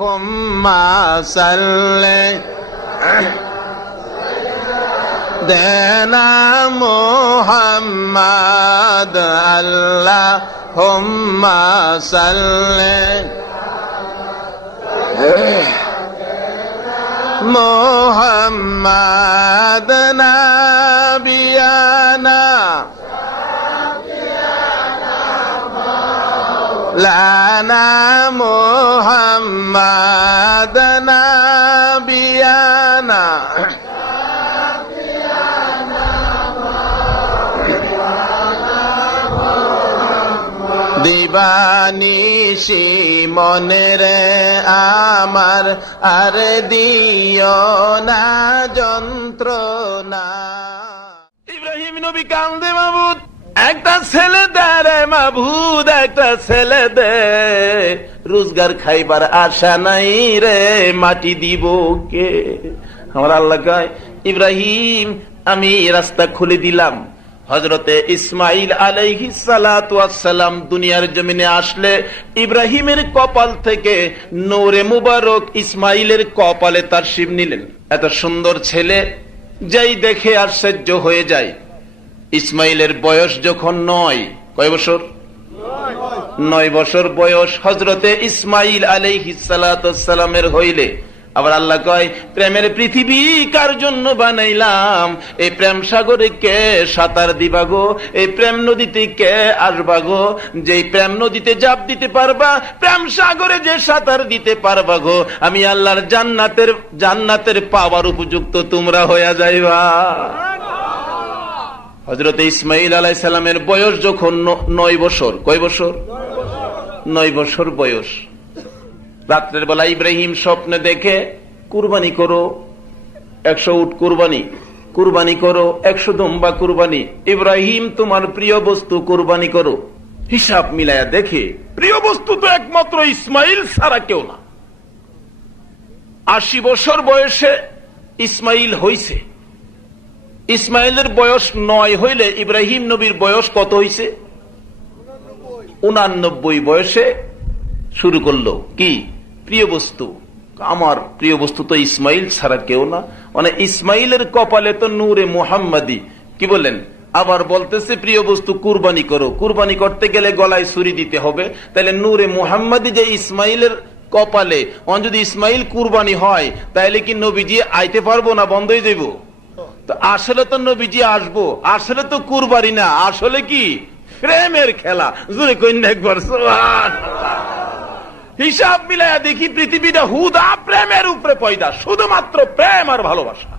হুম্মা সাল্লি দেনা মুহাম্মাদ আল্লাহুম্মা সাল্লি মুহাম্মাদ নাবিয়ানা লানা মুহাম্মাদ নাবিয়ানা দিবানিশি মনে রে আমার আর দিও না যন্ত্রণা। ইব্রাহিম নবী কান্দে, মাবুদ একটা ছেলে দে রে মাবুদ, একটা ছেলে দে, রোজগার খাইবার আশা নাই রে, মাটি দিব কে? আমার আল্লাহ কয়, ইব্রাহিম আমি রাস্তা খুলে দিলাম। হযরতে ইসমাইল আলাইহিস সালাতু ওয়াস সালাম দুনিয়ার জমিনে আসলে ইব্রাহিমের কপাল থেকে নূরে মুবারক ইসমাইলের কপালে তাশরীফ নিলেন। এত সুন্দর ছেলে যেই দেখে আশ্চর্য হয়ে যায়। ইসমাইলের বয়স যখন 9, কয় বছর? 9 বছর বয়স হযরতে ইসমাইল আলাইহিস সালাতু ওয়াস সালামের হইলে আবার আল্লাহ কয়, প্রেমের পৃথিবী কার জন্য বানাইলাম? এই প্রেম সাগরে কে সাঁতার দিবা গো? এই প্রেম নদীতে কে আসবা গো? যেই প্রেম নদীতে জাপ দিতে পারবা, প্রেম সাগরে যে সাঁতার দিতে পারবা গো, আমি আল্লাহর জান্নাতের পাওয়ার উপযুক্ত তোমরা হইয়া যাইবা। হযরত ইসমাইল আলাইহিস সালামের বয়স যখন 9 বছর, কয় বছর? 9 বছর বয়স। রাত্রের বেলা ইব্রাহিম স্বপ্নে দেখে, কুরবানি করো 100 উট, কুরবানি করো 100 দুম্বা কুরবানি, ইব্রাহিম তোমার প্রিয় বস্তু কুরবানি করো। হিসাব মিলায়া দেখে প্রিয় বস্তু তো একমাত্র ইসমাইল ছাড়া কেউ না। 80 বছর বয়সে ইসমাইল হইছে। ইসমাইলের বয়স 9 হইলে ইব্রাহিম নবীর বয়স কত হইছে? 89 বয়সে শুরু করলো কি? প্রিয় বস্তু। আমার প্রিয় বস্তু তো ইসমাইল ছাড়া কেউ না। মানে ইসমাইলের কপালে তো নূরে মুহাম্মাদি, কি বলেন? আবার বলতেছে প্রিয় বস্তু কুরবানি করো। কুরবানি করতে গেলে গলায় ছুরি দিতে হবে, তাহলে নূরে মুহাম্মাদি যে ইসমাইলের কপালে, যদি ইসমাইল কুরবানি হয় তাহলে কি নবীজি আইতে পারবো না? বন্ধ হয়ে যাইব। তো আসলে তো নবীজি আসবো, আসলে তো কুরবানি না, আসলে কি প্রেমের খেলা। জোরে কইনা একবার সুবহানাল্লাহ। হিসাব মিলায়া দেখি পৃথিবীটা হুদা প্রেমের উপরে পয়দা, শুধুমাত্র প্রেম আর ভালোবাসা।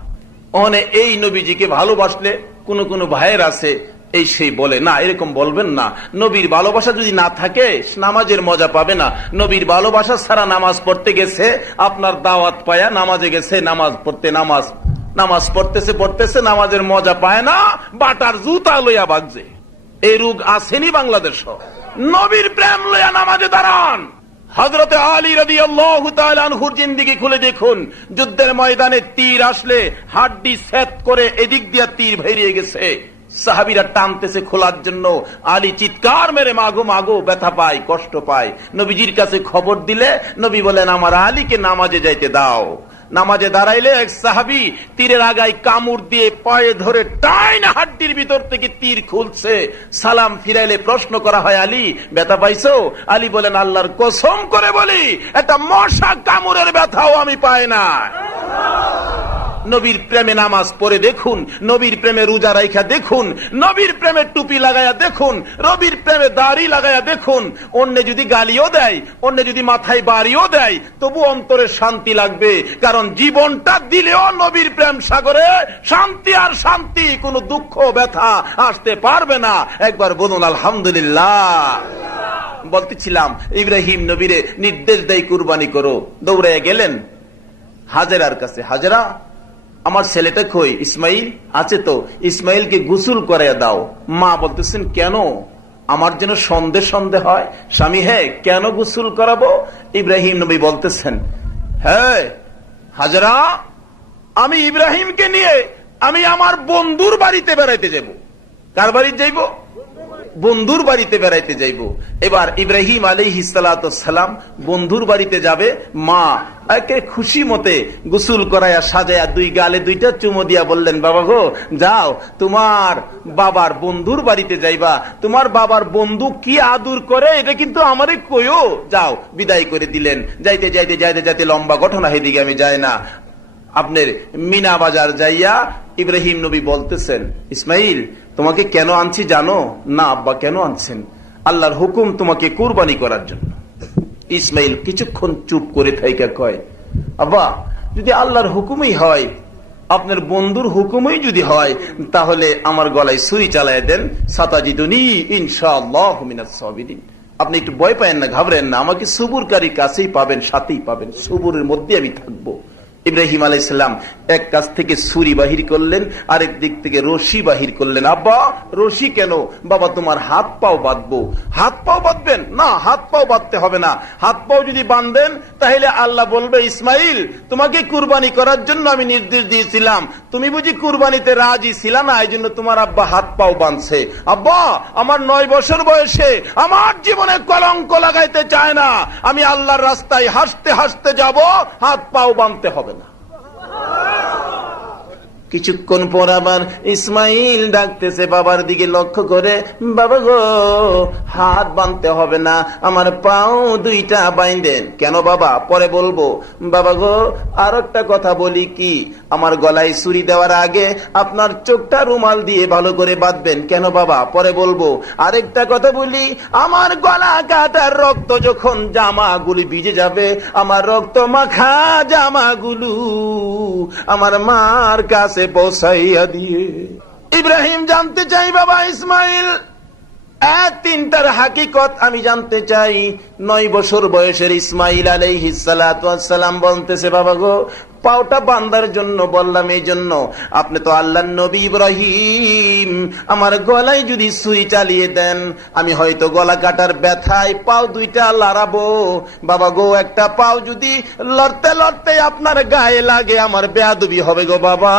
এই নবীজিকে ভালোবাসলে কোন কোন ভাইয়ের আছে এই সেই বলে না, এরকম বলবেন না। নবীর ভালোবাসা যদি না থাকে নামাজের মজা পাবে না। নবীর ভালোবাসা ছাড়া নামাজ পড়তে গেছে, আপনার দাওয়াত পায়া নামাজে গেছে, নামাজ পড়তেছে নামাজের মজা পায় না, বাটার জুতা লইয়া বাগছে। এই রোগ আসেনি বাংলাদেশ। নবীর প্রেম লইয়া নামাজে দাঁড়ান। হযরতে আলী রাদিয়াল্লাহু তাআলা আনহুর জিন্দেগি খুলে দেখুন। যুদ্ধের ময়দানে তীর আসলে হাড্ডি ছেদ করে এদিক দিয়া তীর বেরিয়ে গেছে, সাহাবীরা টানতেছে খোলার জন্য। আলী চিৎকার মেরে মাগো মাগো, ব্যথা পায়, কষ্ট পায়। নবীজির কাছে খবর দিলে নবী বলেন, আমার আলীকে নামাজে যাইতে দাও। নামাজে দাঁড়াইলে এক সাহাবী তীরের আগায় কামড় দিয়ে পায়ে ধরে টাইন হাড্ডির ভিতর থেকে তীর খুলছে। সালাম ফিরাইলে প্রশ্ন করা হয়, আলী ব্যথা পাইছো? আলী বলেন, আল্লাহর কসম করে বলি একটা মশা কামড়ের ব্যথাও আমি পাই না। নবীর প্রেমে নামাজ পড়ে দেখুন, নবীর প্রেমে রোজা রাইখা দেখুন, নবীর প্রেমে টুপি লাগায়া দেখুন, নবীর প্রেমে দাড়ি লাগায়া দেখুন। অন্য যদি গালিও দেয়, অন্য যদি মাথায় বাড়িও দেয়, তবু অন্তরে শান্তি লাগবে। কারণ জীবনটা দিলেও নবীর প্রেম সাগরে শান্তি আর শান্তি, কোনো দুঃখ ব্যথা আসতে পারবে না। একবার বলুন আলহামদুলিল্লাহ। বলতেছিলাম, ইব্রাহিম নবীরে নির্দেশ দেয় কুরবানি করো। দৌড়ে গেলেন হাজেরার কাছে, হাজেরা আমার ছেলেটা কই? ইসমাইল আছে তো, ইসমাইলকে গোসল করাইয়া দাও। মা বলতেছেন, কেন? আমার যেন সন্দেহ হয়। স্বামী, হ্যাঁ কেন গোসল করাবো? ইব্রাহিম নবী বলতেছেন, হ্যাঁ হাজেরা, আমি ইব্রাহিমকে নিয়ে আমি আমার বন্ধুর বাড়িতে বেড়াইতে যাব। কার বাড়িতে যাইব? বন্ধুর বাড়িতে বেড়াইতে যাইব। এবার ইব্রাহিম আলাইহিস সালাতু সালাম বন্ধুর বাড়িতে যাবে, মা একে খুশি মতে গোসল করাইয়া সাজাইয়া 2 গালে 2টা চুমো দিয়া বললেন, বাবা গো যাও তোমার বাবার বন্ধুর বাড়িতে যাইবা, তোমার বাবার বন্ধু কি আদর করে এটা কিন্তু আমারে কইও, যাও। বিদায় করে দিলেন। যাইতে যাইতে যাইতে যাইতে লম্বা ঘটনা, সেদিকে আমি যাই না। আপনার মিনা বাজার যাইয়া ইব্রাহিম নবী বলতেছেন, ইসমাইল তোমাকে কেন আনছি জানো? না আব্বা, কেন আনছেন? আল্লাহর হুকুম তোমাকে কুরবানি করার জন্য। ইসমাইল কিছুক্ষণ চুপ করে থাইকা কয়, আব্বা যদি আল্লাহর হুকুমই হয়, আপনার বন্ধুর হুকুমই যদি হয়, তাহলে আমার গলায় ছুরি চালায় দেন, সাতাজিদুনি ইনশাআল্লাহু মিনাস সাবিরিন। আপনি একটু ভয় পায়েন না, ঘাবড়েন না, আমাকে সবুরকারীর কাছেই পাবেন, সাথেই পাবেন, সবুরের মধ্যে আমি থাকবো। ইব্রাহিম আলাইহিস সালাম এক কাছ থেকে ছুরি বাহির করলেন, আরেক দিক থেকে রশি বাহির করলেন। আব্বা রশি কেন? বাবা তোমার হাত পাও বাঁধবো। হাত পাও বাঁধবেন? না, হাত পাও বাঁধতে হবে না। হাত পাও যদি বাঁধেন তাহলে আল্লাহ বলবে, ইসমাইল তোমাকে কুরবানি করার জন্য আমি নির্দেশ দিয়েছিলাম, তুমি বুঝি কুরবানিতে রাজি ছিল না, এই জন্য তোমার আব্বা হাত পাও বাঁধছে। আব্বা আমার 9 বছর বয়সে আমার জীবনে কলঙ্ক লাগাইতে চায় না, আমি আল্লাহর রাস্তায় হাসতে হাসতে যাব, হাত পাও বাঁধতে হবে না। কিছুক্ষণ পর আবার ইসমাইল ডাকতেছে বাবার দিকে লক্ষ্য করে, বাবা গো হাত বাঁধতে হবে না, আমার পাও 2টা বাইন্ধেন। কেন বাবা? পরে বলবো। বাবা গো আর একটা কথা বলি, কি আমার গলায় ছুরি দেওয়ার আগে আপনার চোখটা রুমাল দিয়ে ভালো করে বাঁধবেন। কেন বাবা? পরে বলবো। আরেকটা কথা বলি, আমার গলা কাটার রক্ত যখন জামাগুলি ভিজে যাবে, আমার রক্ত মাখা জামাগুলো আমার মার কাছে পৌঁছাইয়া দিয়ে। ইব্রাহিম জানতে চাই, বাবা ইসমাইল 3টার হাকিকত আমি জানতে চাই। 9 বছর বয়সের ইসমাইল আলাইহিস সালাতু ওয়াস সালাম বলতেছে, বাবা গো পাওটা বান্দার জন্য বললাম, এই জন্য আপনি তো আল্লাহর নবী ইব্রাহিম, আমার গলায় যদি ছুরি চালিয়ে দেন, আমি হয়তো গলা কাটার ব্যথায় পাও 2টা লড়াবো। বাবা গো একটা পাও যদি লড়তে লড়তে আপনার গায়ে লাগে, আমার বেয়াদবি হবে গো বাবা,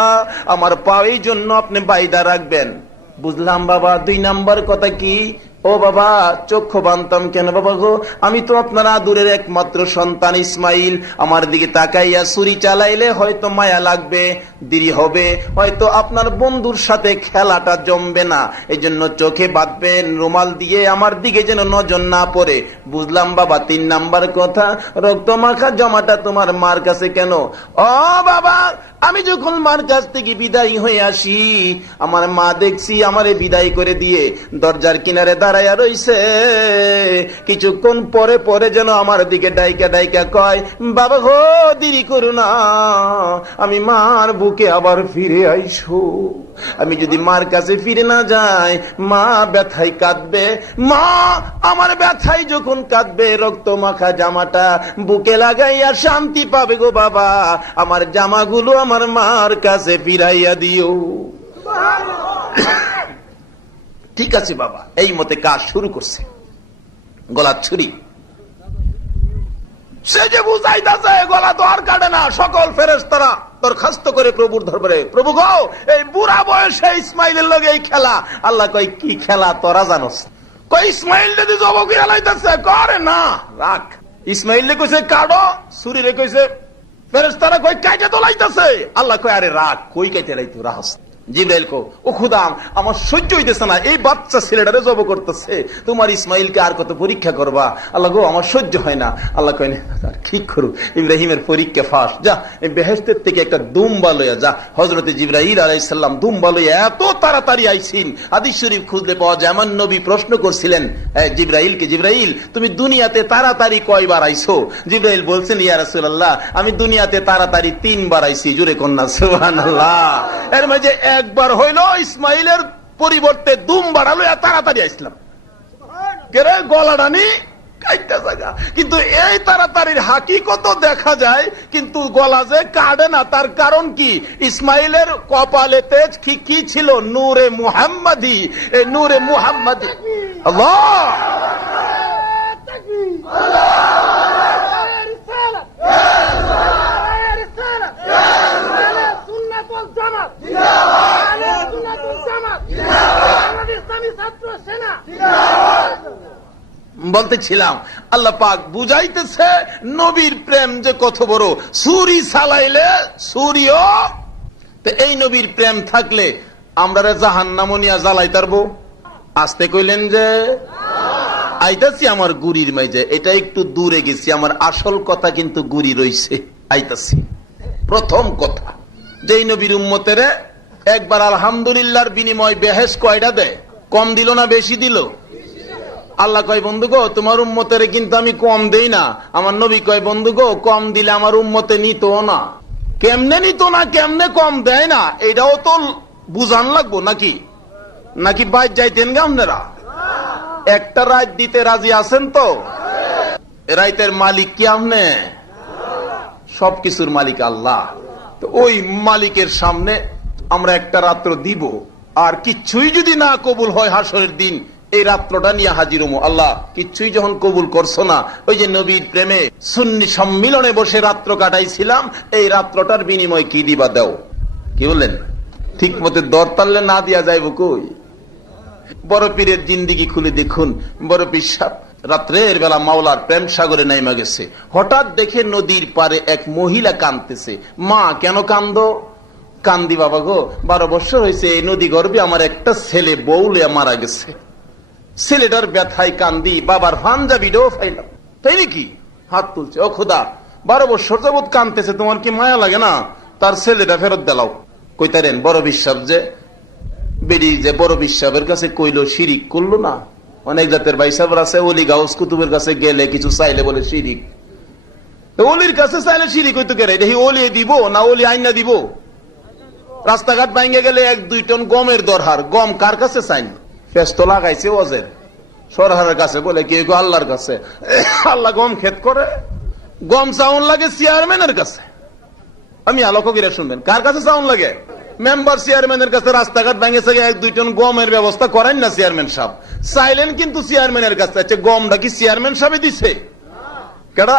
আমার পাও এই জন্য আপনি বাইদা রাখবেন। বুঝলাম বাবা। 2 নাম্বার কথা কি? ও বাবা চক্ষু বানতাম কেন বাবা গো? আমি তো আপনার আদুরের একমাত্র সন্তান ইসমাইল, আমার দিকে তাকাইয়া ছুরি চালাইলে হয়তো মায়া লাগবে, দেরি হবে, হয়তো আপনার বন্ধুর সাথে খেলাটা জমবে না, এই জন্য চোখে বাঁধবেন রুমাল দিয়ে, আমার দিকে যেন নজর না পড়ে। বুঝলাম বাবা। 3 নাম্বার কথা, রক্ত মাখা জামাটা তোমার মার কাছে কেন? ও বাবা আমি যখন মার কাছ থেকে বিদায় হয়ে আসি, আমার মা দেখছি আমারে বিদায় করে দিয়ে দরজার কিনারে দাঁড়াইয়া রইছে। কিছুক্ষণ পরে পরে যেন আমার দিকে ডাইকা ডাইকা কয়, বাবা গো দেরি করো না, আমি মার বুকে আবার ফিরে আইসো। আমি যদি মার কাছে ফিরে না যাই, মা ব্যথায় কাঁদবে। মা আমার ব্যথায় যখন কাঁদবে, রক্ত মাখা জামাটা বুকে লাগাইয়া শান্তি পাবে গো বাবা, আমার জামাগুলো আমার মার কাছে ফিরাইয়া দিও। ঠিক আছে বাবা। এই মতে কাজ শুরু করছে। গলা ছুরি, সে যে বুঝাইতেছে গলা তো আর কাটে না, সকল ফেরেশতারা দরখাস্ত করে প্রভুর দরবারে, প্রভু গো এই বুড়া বয়সে ইসমাইলের লগে এই খেলা। আল্লাহ কই কি খেলা তোরা জানোস? কই ইসমাইল যদি জবাব করে লাইতাছে, করে না রাখ। ইসমাইল কইছে কাটো, ছুরি রে কইছে ফেরেশতারা কই কাইতে তো লাইতাছে। আল্লাহ কই আরে রাখ, কই কাইতে লাইতো রাখস। জিবরাইল কো ও খুদা আমার সহ্য হইতেছে না, এই বাচ্চা ছেলেটারে জব করতেছে, তোমার ইসমাইলকে আর কত পরীক্ষা করবা? আল্লাহ গো আমার সহ্য হয় না। আল্লাহ কয় না ঠিক করু, ইব্রাহিমের পরীক্ষা ফাঁস, যা বেহেশতের থেকে একটা দুম্বা লইয়া যা। হযরতে জিবরাইল আলাইহিস সালাম দুম্বা লইয়া এত তাড়াতাড়ি আইছেন, হাদিস শরীফ খুঁজলে পাওয়া যায়। আমার নবী প্রশ্ন করছিলেন জিবরাইলকে, জিবরাইল তুমি দুনিয়াতে তাড়াতাড়ি কয়বার আইছো? জিবরাইল বলছেন, ইয়া রাসূলুল্লাহ আমি দুনিয়াতে তাড়াতাড়ি 3 বার আইছি। জোরে কন্যা সুবহানাল্লাহ। এর মাঝে একবার হইল ইসমাইলের পরিবর্তে দুম্বা লইয়া তাড়াতাড়ি আইছিলাম, কেরে গলাডানি কাইটা জায়গা। কিন্তু এই তাড়াতাড়ির হাকিকত দেখা যায়, কিন্তু গলা যে কাটে না, তার কারণ কি? ইসমাইলের কপালে তেজ কি ছিল? নূরে মুহাম্মাদি। এই নূরে মুহাম্মাদি আল্লাহ বলতেছিলাম আল্লাহ পাক বুঝাইতেছে নবীর প্রেম যে কত বড়। ছুরি চালাইলে ছুরিও, তো এই নবীর প্রেম থাকলে আমরা জাহান্নামও নিয়া জ্বালাই তারবো। আসতে কইলেন যে আইতাছি আমার গুড়ির মাঝে, এটা একটু দূরে গেছি, আমার আসল কথা কিন্তু গুড়ি রইছে, আইতাছি। প্রথম কথা, যেই নবীর উম্মতের একবার আলহামদুলিল্লাহর বিনিময় বেহেশ কয়টা দেয়? কম দিল না বেশি দিল? আল্লাহ কয় বন্ধু গো তোমার উম্মতের কিন্তু আমি কম দেই না। আমার নবী কয় বন্ধু গো কম দিলে আমার উম্মতে নিত না। কেমনে নিত না, কেমনে কম দেয় না, এটাও তো বুঝান লাগবো নাকি? নাকি বাইর যাইতেন গা আপনারা? একটা রাত দিতে রাজি আছেন তো? রাইতের মালিক কি আপনি? সবকিছুর মালিক আল্লাহ। তো ওই মালিকের সামনে আমরা একটা রাত্র দিব, আর কিচ্ছুই যদি না কবুল হয় হাসরের দিন এই রাত্রটা নিয়ে হাজির হবো। আল্লাহ কিচ্ছুই যখন কবুল করছো না, ওই যে নবীর প্রেমে সুন্নি সম্মিলনে বসে রাত্র কাটাইছিলাম, এই রাত্রটার বিনিময় কি দিবা দাও। কি বললেন? ঠিক মতো দর তাললে না দিয়া যাইব কই? বড় পীরের জিন্দিগি খুলে দেখুন, বড় পীর সাহেব রাত্রের বেলা মাওলার প্রেম সাগরে নাইমা গেছে। হঠাৎ দেখে নদীর পারে এক মহিলা কাঁদতেছে। মা কেন কান্দো? কান্দি বাবা গো 12 বছর হয়েছে এই নদী গর্ভে আমার একটা ছেলে বউলে মারা গেছে, ছেলেটার ব্যথায় কান্দি, বাবার পাঞ্জাবিটাও ফাইলাম। তাই নাকি? হাত তুলছে। ও খোদা 12 বছর যাবৎ কান্দতেছে, তোমার কি মায়া লাগে না? তার ছেলেটা ফেরত দিলাও। কইতারেন বড় বিশ্বাস যে বেরি যে বড় বিশ্বাসের কাছে কইলো শিরিক করলো না। অনেক জাতের ভাই সাহেব আছে ওলি গাউস কুতুবের কাছে গেলে কিছু চাইলে বলে শিরিক। তো ওলির কাছে চাইলে শিরিক হইতো কেন? এটা ওলি দিব না ওলি আইনা দিব? রাস্তাঘাট ভাঙ্গে গেলে 1-2 টন গমের দরকার, গম কার কাছে চাইন? ফেস্তো লাগাইছে ওজের সরকারের কাছে, বলে কি আল্লাহর কাছে। আল্লাহ গম ক্ষেত করে? গম চাউন লাগে চেয়ারম্যানের কাছে। আমি আলোক করে শুনবেন, কার কাছে চাউন লাগে? মেম্বার চেয়ারম্যানের কাছে। রাস্তাঘাট ভেঙেছে 1-2 টন গমের ব্যবস্থা করেন না চেয়ারম্যান সাহেব? চাইলেন কিন্তু চেয়ারম্যানের কাছে। আচ্ছা গমটা কি চেয়ারম্যান সাহেব দিছে? কেডা?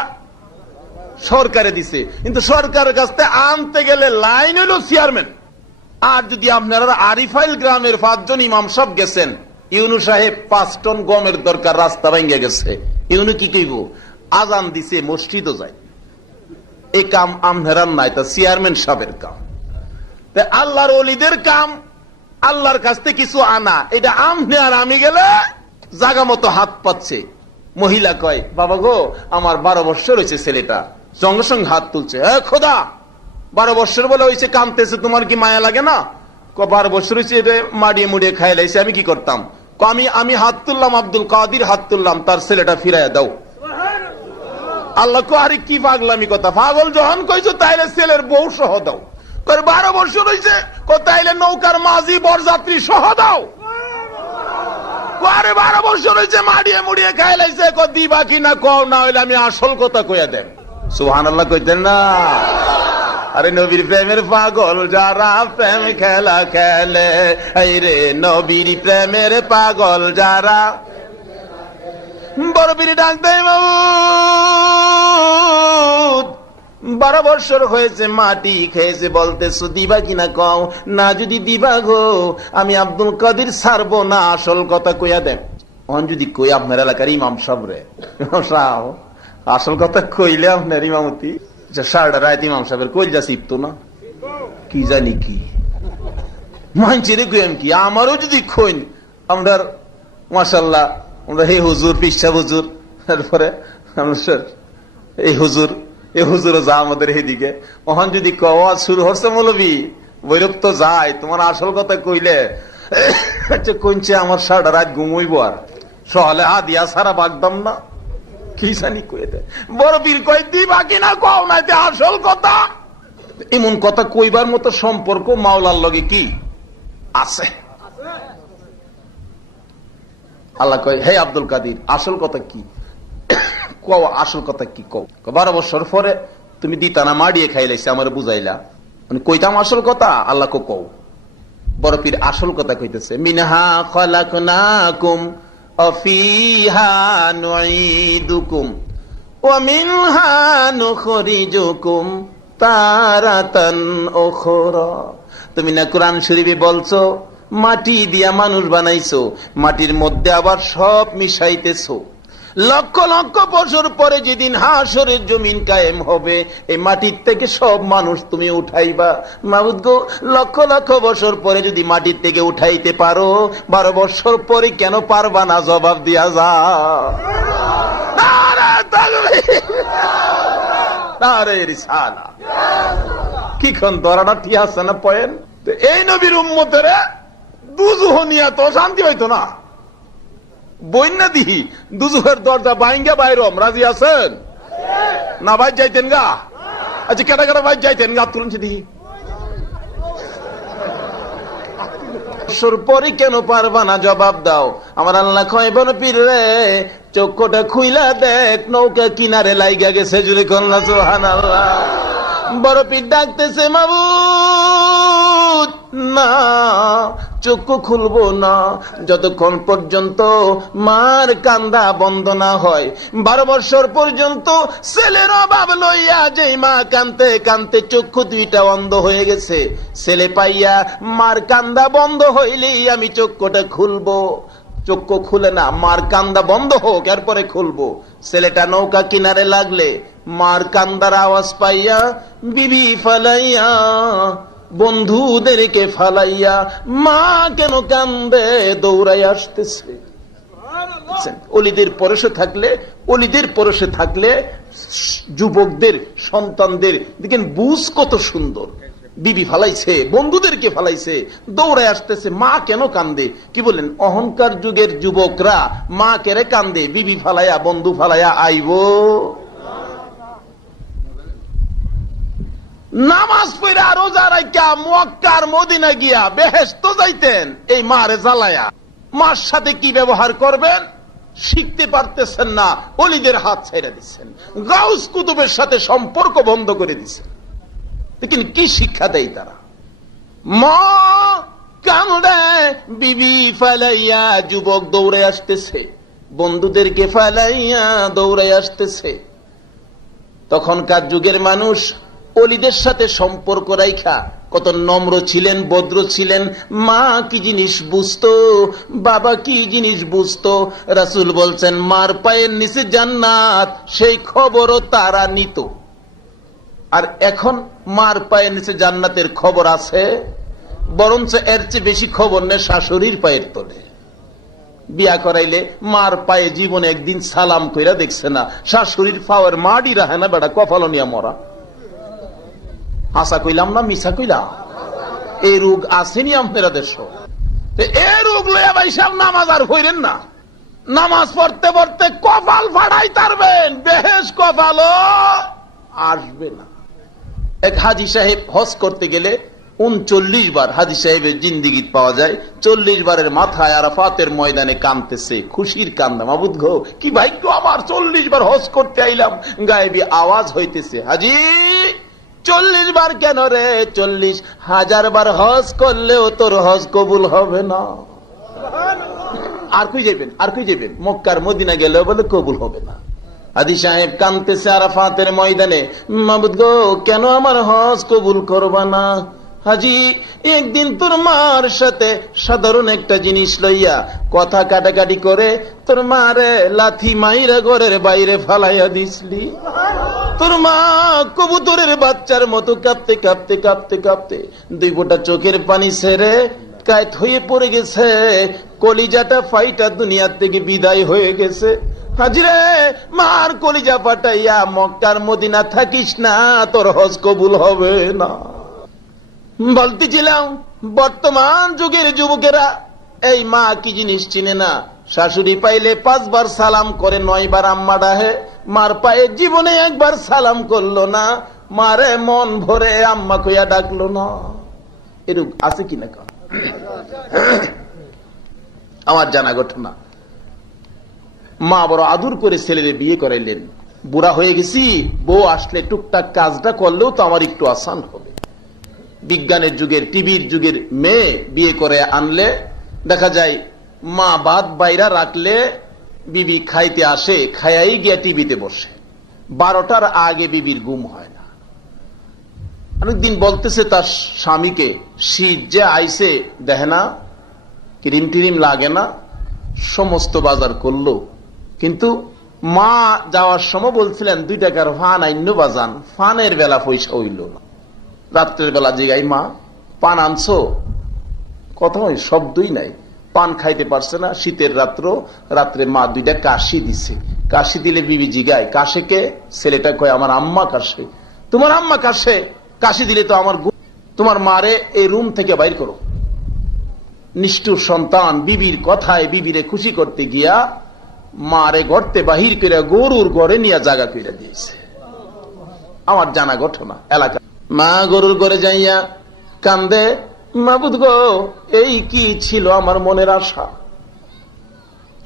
সরকারে দিছে। কিন্তু সরকারের কাছে আনতে গেলে লাইন হইল চেয়ারম্যান। আর যদি আপনারা আরিফাইল গ্রামের 5 জন ইমাম সাহেব গেছেন, ইউনু সাহেব 5 টন গমের দরকার, রাস্তা ভেঙে গেছে, ইউনু কি কইব? আজান দিছে মসজিদও যায়। এই কাম আপনারা নাই, তা চেয়ারম্যান সাহেবের কাম। আল্লাহর ওলিদের কাম আল্লাহর কাছ থেকে কিছু আনা, এটা আমনে আর আমি গেলে জাগা মতো হাত পাচ্ছে। মহিলা কয় বাবা গো আমার 12 বছর হয়েছে ছেলেটা, সঙ্গে সঙ্গে হাত তুলছে। খোদা 12 বছর বলে হয়েছে কামতেছে, তোমার কি মায়া লাগে না? 12 বছর হয়েছে এটা মাড়িয়ে মুড়িয়ে খাই লাইছে, আমি কি করতাম? আমি হাত তুললাম, আব্দুল কাদির হাত তুললাম, তার ছেলেটা ফিরাইয়া দাও। আল্লাহ কো আরে কি পাগলামি কথা, পাগল যখন কইছো তাইলে ছেলের বউ সহ দাও। 12 বছর হয়েছে তাইলে নৌকার মাঝি বরযাত্রী সহ দাও। 12 বছর হয়েছে মাড়িয়ে মুড়িয়ে খাই লাইছে, দিবা কি না কও, না হইলে আমি আসল কথা কইয়া দেন। সুবহানাল্লাহ কইতেন না? আরে নবীর প্রেমের পাগল যারা প্রেম খেলা খেলে, এই রে নবীর প্রেমের পাগল যারা। বড় বিড়ি ডাক দেয় মাবুদ 12 বছর হয়েছে মাটি খেয়েছে, বলতেছো দিবা কিনা কও। না যদি দিবা গো আমি আব্দুল কাদির ছাড়বো না, আসল কথা কইয়া দেন। যদি কই আপনার এলাকার ইমাম সাহেব রে, আসল কথা কইলে আপনার ইমামতি 4টা রাত ইমাম সাহেবের কইল যা শিখতো না, কি জানি কি মানছে কইম কি। আমারও যদি কইন আমরা মাশাআল্লাহ আমরা হে হুজুর পিসা হুজুর, তারপরে এই হুজুর এ হুজুরও যা আমাদের এদিকে। ওখান যদি কওয়া শুরু হচ্ছে মৌলবী বৈরব তো যায়, তোমার আসল কথা কইলে কইছে আমার 4টা রাত ঘুমইব, আর সহলে দিয়া সারা বাগদাম না, কি জানি কয়ে দেয়। বড় বীর কয় দিবা কিনা কও, না আসল কথা। এমন কথা কইবার মতো সম্পর্ক মাওলার লগে কি আছে? আল্লাহ কয় হে আব্দুল কাদির আসল কথা কি কও, আসল কথা কি কও। 12 বছর পরে তুমি দিতানা মাড়িয়ে খাইলাইছে, আমার বুঝাইলা, কইতাম আসল কথা। আল্লাহ কও। বড় পীর আসল কথা কইতেছে, মিনহা খালাকনাকুম অফিহা নুঈদুকুম ওয়া মিনহা নুখরিজুকুম তারাতান উখরা। তুমি না কোরআন শরীফে বলছো মাটি দিয়া মানুষ বানাইছো, মাটির মধ্যে আবার সব মিশাইতেছো। লক্ষ লক্ষ বছর পরে যেদিন হাসরের জমিন কায়েম হবে, এই মাটির থেকে সব মানুষ তুমি উঠাইবা। মাবুদ গো, লক্ষ লক্ষ বছর পরে যদি মাটির থেকে উঠাইতে পারো, 12 বছর পরে কেন পারবা না? জবাব দিয়া যা। কিখন ধরাটা ঠিক আছে না? পয়েন্ট এই নবীর উম্মতের দুজুহ নিয়া তো শান্তি হইতো না। বন্যা দিহি দুজুহের দরজা বাইঙ্গা বাইরম, রাজি আছেন না? ভাই যাইতেন গা? আচ্ছা, কেটা কেটা ভাই যাইতেন গা? তুলছি দিহি। পরে কেন পারবা না? জবাব দাও। আমার আল্লাহ কয়, বড় পীর রে, চক্ষুটা খুইলা দেখ, নৌকা কিনারে লাইগা গেছে। জুড়ে কন্যা সুবহানাল্লাহ। বড় পীর ডাকতেছে, মাবুদ না, চক্ষু খুলবো না যতক্ষণ পর্যন্ত মার কান্দা বন্ধ না হয়। 12 বছর পর্যন্ত ছেলের অভাব লইয়া যে মা কানতে কানতে চক্ষু দুইটা অন্ধ হয়ে গেছে, ছেলে পাইয়া মার কান্দা বন্ধ হইলেই আমি চক্ষুটা খুলবো। চক্ষু খুলে না, মার কান্দা বন্ধ হোক, এরপরে খুলবো। ছেলেটা নৌকা কিনারে লাগলে মার কান্দার আওয়াজ পাইয়া বিবি ফালাইয়া, বন্ধুদেরকে ফালাইয়া, মা কেন কান্দে দৌড়াই আসতেছে। অলিদের পরশে থাকলে যুবকদের, সন্তানদের দেখেন বুঝ কত সুন্দর। বিবি ফালাইছে, বন্ধুদেরকে ফালাইছে, দৌড়ে আসতেছে, মা কেন কান্দে? কি বলেন? অহংকার যুগের যুবকরা মা কেড়ে কান্দে? বিবি ফালাইয়া, বন্ধু ফালাইয়া আইব? নামাজ পড়া, রোজা রাখা, মক্কার মদিনা গিয়া বেহেশত যাইতেন এই মারে জ্বালায়া। মার সাথে কি ব্যবহার করবেন শিখতে পারতেছেন না, অলিদের হাত ছেড়ে দিচ্ছেন, গাউস কুতুবের সাথে সম্পর্ক বন্ধ করে দিচ্ছেন। দেখেন কি শিক্ষা দেয় তারা। মা কান্দে, বিবি ফালাইয়া, যুবক দৌড়ে আসতেছে, বন্ধুদেরকে ফালাইয়া দৌড়ে আসতেছে। তখনকার যুগের মানুষ অলিদের সাথে সম্পর্ক রাইখা কত নম্র ছিলেন, ভদ্র ছিলেন। মা কি জিনিস বুঝতো, বাবা কি জিনিস বুঝতো। রাসূল বলছেন, মার পায়ের নিচে জান্নাত, সেই খবরও তারা নিত। আর এখন মার পায়ের নিচে জান্নাতের খবর আছে, বরঞ্চ এর চেয়ে বেশি খবর নেই শাশুড়ির পায়ের তলে। বিয়া করাইলে মার পায়ে জীবনে একদিন সালাম কইরা দেখছে না, শাশুড়ির পাওয়ার মাডি রাখে না, বেটা কপাল নিয়া মরা। হাসা কইলাম না মিশা কইলাম? এই রোগ আসেনি আপনারা দেশ। এই রোগ লইয়া ভাই সব নামাজ আর হইলেন না। নামাজ পড়তে পড়তে কপাল ফাড়াই তারবেন, বেহেশ কপালও আসবে না। এক হাজী সাহেব হজ করতে গেলে 39 বার হাজী সাহেবের জিন্দিগি পাওয়া যায়। 40 বারের মাথায় আরাফাতের ময়দানে কাঁদতেছে, খুশির কান্দা। মাবুদ গো, কি ভাগ্য আমার, 40 বার হজ করতে আইলাম। গায়েবী আওয়াজ হইতেছে, হাজী 40 বার কেন রে? 40,000 বার হজ করলেও তোর হজ কবুল হবে না। আর কই যাবেন? মক্কার মদিনা গেলেও বলে কবুল হবে না। হাজী সাহেব কাঁদতেছে আরাফাতের ময়দানে, মাবুদ গো, কেন আমার হজ কবুল করবা না? হাজি, একদিন তোর মার সাথে সাধারণ একটা জিনিস লইয়া কথা কাটাকাটি করে তোর মারে লাথি মাইরা ঘরের বাইরে ফালাইয়া দিসলি। তোর মা কবুতরের বাচ্চার মতো কাঁপতে কাঁপতে কাঁপতে কাঁপতে 2 ফোঁটা চোখের পানি ছেড়ে কায়ত হয়ে পড়ে গেছে, কলিজাটা ফাইটা দুনিয়ার থেকে বিদায় হয়ে গেছে। হাজিরে, মার কলিজা ফাটাইয়া মক্কার মদিনা থাকিস না, তোর হজ কবুল হবে না। বলতেছিলাম, বর্তমান যুগের যুবকেরা এই মা কি জিনিস চিনে না। শাশুড়ি পাইলে 5 বার সালাম করে, 9 বার আম্মা ডাহে। মার পায়ে জীবনে 1 বার সালাম করলো না, মারে মন ভরে আম্মা কইয়া ডাকলো না। এরূপ আছে কিনা? আমার জানা ঘটনা। মা বড় আদর করে ছেলেরে বিয়ে করাইলেন। বুড়া হয়ে গেছি, বউ আসলে টুকটাক কাজটা করলেও তো আমার একটু আসান হবে। বিজ্ঞানের যুগের, টিভির যুগের মেয়ে বিয়ে করে আনলে দেখা যায় মা ভাত বাইরা রাখলে বিবি খাইতে আসে, খাইয়াই গিয়া টিভিতে বসে। 12টার আগে বিবির ঘুম হয় না। অনেকদিন বলতেছে তার স্বামীকে, শীত যে আইছে দেখে না, ক্রিম টিরিম লাগে না, সমস্ত বাজার করলো, কিন্তু মা যাওয়ার সময় বলছিলেন 2 টাকার ফান আইন্য বাজান, ফানের বেলা পয়সা হইল না। রাত্রের বেলা জিগাই, মা পান আনছো? কথা হয়, শব্দই নাই, পান খাইতে পারছে না। শীতের রাত্রে মা 2টা কাশি দিছে। কাশি দিলে বিবি জিগায়, কাশে কে? ছেলেটা কয়, আমার আম্মা কাশে। তোমার আম্মা কাশে? কাশি দিলে তো আমার, তোমার মারে এই রুম থেকে বাইর করো। নিষ্ঠুর সন্তান বিবির কথায় বিবিরে খুশি করতে গিয়া মারে গড়তে বাহির করে গরুর ঘরে নিয়ে জায়গা করে দিয়েছে। আমার জানা ঘটনা এলাকা। মা গরুর ঘরে যাইয়া কান্দে, মাবুদ গো, এই কি ছিল আমার মনের আশা।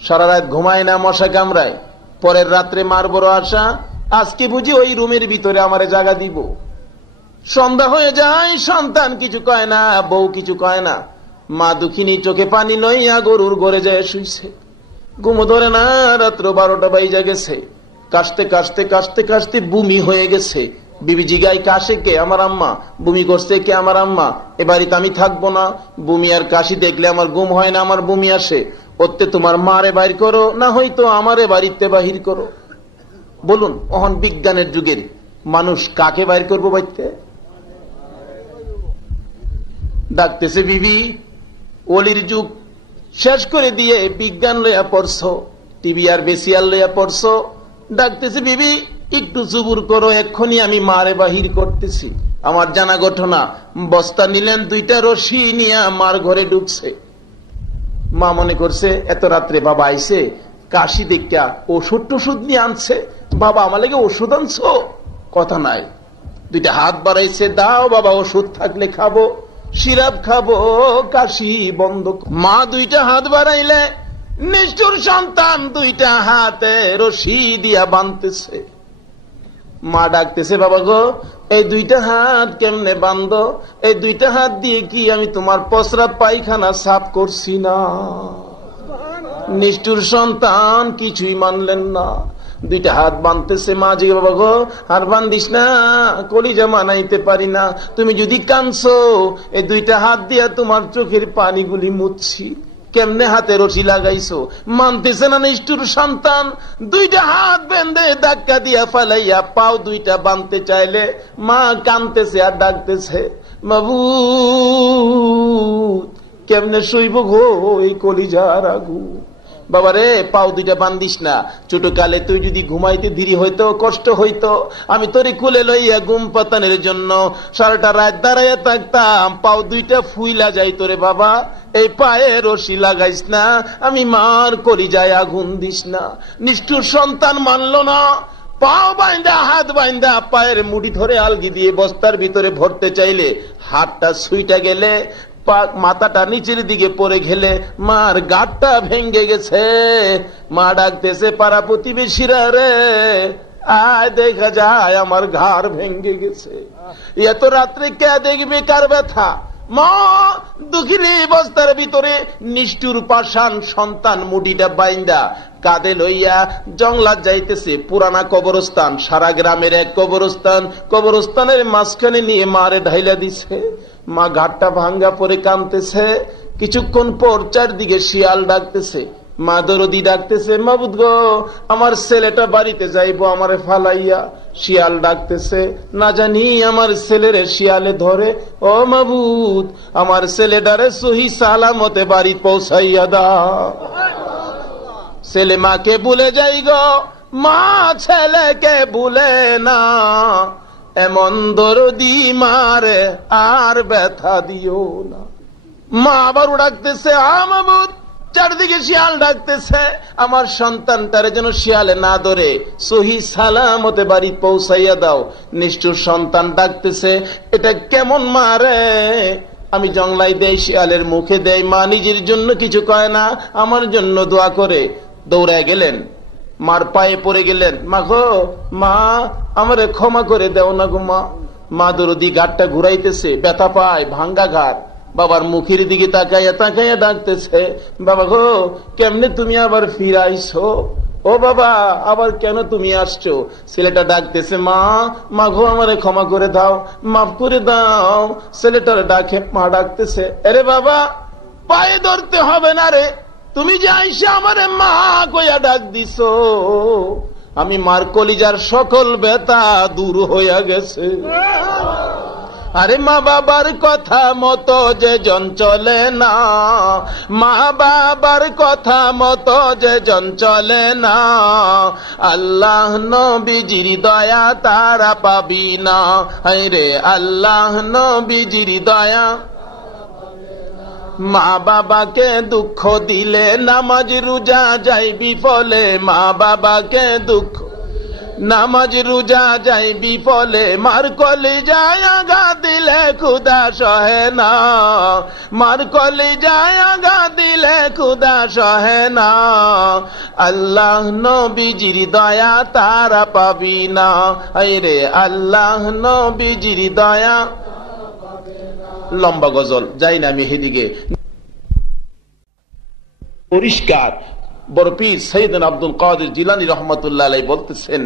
সারা রাত ঘুমায় না, মশা কামড়ায়। পরের রাত্রে মার বড় আশা, আজকে বুঝি ওই রুমের ভিতরে আমারে জায়গা দিব। সন্ধ্যা হয়ে যায়, সন্তান কিছু কয় না, বউ কিছু কয় না। মা দুঃখিনী চোখে পানি লইয়া গরুর ঘরে যায় শুইছে। ঘুম ধরে না, রাত্র 12টা বাজে গেছে। কাশতে কাশতে কাশতে কাশতে বমি হয়ে গেছে। বিবি জিগাই, কাশে কে? আমার আম্মা। বমি করছে কে? আমার আম্মা। এ বাড়িতে আমি থাকবো না। বমি আর কাশি দেখলে আমার ঘুম হয় না, আমার বমি আসে। ওতে তোমার মারে বাইর করো, না হয়তো আমারে বাড়িতে বাহির করো। বলুন, অহন বিজ্ঞানের যুগের মানুষ কাকে বাইর করবো বাড়িতে? ডাকতেছে বিবি, ওলির যুগ শেষ করে দিয়ে বিজ্ঞান লইয়া পড়ছো, টিভি আর বেসিয়াল লইয়া পড়ছো। ডাকতেছে বিবি, একটু জুবুর করো, এক্ষুনি আমি মারে বাহির করতেছি। আমার জানা ঘটনা, বস্তা নিলেন, 2টা রশি নিয়ে মার ঘরে ঢুকছে। মা মনে করছে এত রাত্রে বাবা আইছে, কাশি দেখা ওষুধ টষুধ নিয়ে আনছে। বাবা, আমার লাগে ওষুধ আনছো? কথা নাই। 2টা হাত বাড়াইছে, দাও বাবা, ওষুধ থাকলে খাবো, সিরাপ খাবো, কাশি বন্ধ। মা 2টা হাত বাড়াইলে নিষ্ঠুর সন্তান 2টা হাতে রশি দিয়া বাঁধতেছে। মা ডাকতেছে, বাবা গো, এই 2টা হাত কেমনে বাঁধো? এই 2টা হাত দিয়ে কি আমি তোমার পসরা পায়খানা সাফ করছি না? নিষ্ঠুর সন্তান কিছুই মানলেন না। 2টা হাত বাঁধতেছে। মা জি, বাবা গো, আর বান্ধিস না, কলিজা মানাইতে পারি না। তুমি যদি কাঁদছো, এই 2টা হাত দিয়া তোমার চোখের পানিগুলি মুছছি। কেমনে হাতে রশি লাগাইছো? মানতেছে না নিষ্ঠুর সন্তান। 2টা হাত বেঁধে ধাক্কা দিয়া ফালাইয়া পাও 2টা বাঁধতে চাইলে মা কাঁদতেছে আর ডাকতেছে, মাবুদ, কেমনে শুইব গো এই কলিজার আগুন। বাবারে, পাও 2টা বান্ধিস না। ছোট কালে তুই যদি ঘুমাইতে দেরি হইতো, কষ্ট হইতো, আমি তোরে কুলে লইয়া ঘুম পাতানোর জন্য সারাটা রাত দাঁড়াইয়া থাকতাম। পাও 2টা ফুইলা যাইতো রে বাবা। এই পায়ে রশি লাগাইস না, আমি মার কলিজায় আগুন দিস না। নিষ্ঠুর সন্তান মানলো না। পাও বাইন্দা, হাত বাইন্দা, পায়ের মুড়ি ধরে আলগি দিয়ে বস্তার ভিতরে ভরতে চাইলে হাতটা ছুইটা গেলে, মাথাটা নিচের দিকে পড়ে গেলে মার গাঁটটা ভেঙ্গে গেছে। মা ডাকতেছে, পাড়া প্রতিবেশীরা রে, আয় দেখা যায় আমার ঘাড় ভেঙ্গে গেছে। এত রাত্রে কে দেখবে কার ব্যথা? মা দুঃখিনী বস্তার ভিতরে নিষ্ঠুর পাষাণ সন্তান মুডিটা বাইন্দা কাঁধে লইয়া জংলাত যাইতেছে। পুরানা কবরস্থান, সারা গ্রামের এক কবরস্থান, কবরস্থানের মাঝখানে নিয়ে মারে ঢাইলা দিছে। মা ঘাটটা ভাঙ্গা পরে কাঁদতেছে। কিছুক্ষণ পর চারদিকে শিয়াল ডাকতেছে, মা দরদি ডাকতেছে, মাবুদ গো, আমার ছেলেটা বাড়িতে যাইবো আমারে ফালাইয়া। শিয়াল ডাকতেছে, না জানি আমার ছেলেরে শিয়ালে ধরে। ও মাবুদ, আমার ছেলেটারে সহি সালামতে বাড়ি পৌঁছাইয়া দাও। ছেলে মাকে ভুলে যাই গো, মা ছেলেকে ভুলে না। এমন দরদি মারে আর ব্যথা দিও না। মা আবার ডাকতেছে, মাবুদ, চারদিকে শিয়াল ডাকতেছে, আমার সন্তানটারে যেন শিয়ালে না ধরে সহি সালামতে বাড়ি পৌঁছাইয়া দাও। নিষ্ঠুর সন্তান ডাকতেছে, এটা কেমন মারে? আমি জংলাই দেই, শিয়ালের মুখে দেই। মা নিজের জন্য কিছু কয় না, আমার জন্য দোয়া করে। দৌড়ায় গেলেন, মার পায়ে পড়ে গেলেন, মা গো, মা আমারে ক্ষমা করে দেও না গো মা। মা দরদি ঘাটটা ঘুরাইতেছে, ব্যথা পায়, ভাঙ্গা ঘাট। বাবার মুখের দিকে তাকাইয়া তাকাইয়া ডাকতেছে, বাবা গো, কেমনে তুমি আবার ফিরাইছো? ও বাবা, আবার কেন তুমি আসছো? ছেলেটা ডাকতেছে, মা, মা গো, আমারে ক্ষমা করে দাও, মাফ করে দাও। ছেলেটার ডাকে মা ডাকতেছে, আরে বাবা, পায়ে ধরতে হবে না রে, তুমি যে আইসা আমারে মা কইয়া ডাক দিছ, আমি মার কলিজার সকল ব্যথা দূর হইয়া গেছে। আরে মা বাবার কথা মতো যে জন চলে না, মা বাবার কথা মতো যে জন চলে না, আল্লাহ নবীজির দয়া তারা পাবি না। আরে আল্লাহ নবীজির দয়া। মা বাবাকে দুঃখ দিলে নামাজ রোজা যায় বিফলে, মা বাবাকে দুঃখ নামাজ রোজা যায় বিফলে, মার কলিজায় আঘাত দিলে খুদা সহে না, মার কলিজায় আঘাত দিলে খুদা সহে না, আল্লাহ নবীজির দয়া তারা পাবি না। আরে আল্লাহ নবীজির দয়া। লম্বা গজল, যাই না আমি হেদিকে। পরিষ্কার বড় পীর সৈয়দনা আব্দুল কাদের জিলানী রহমাতুল্লাহ আলাইহি বলতেছেন,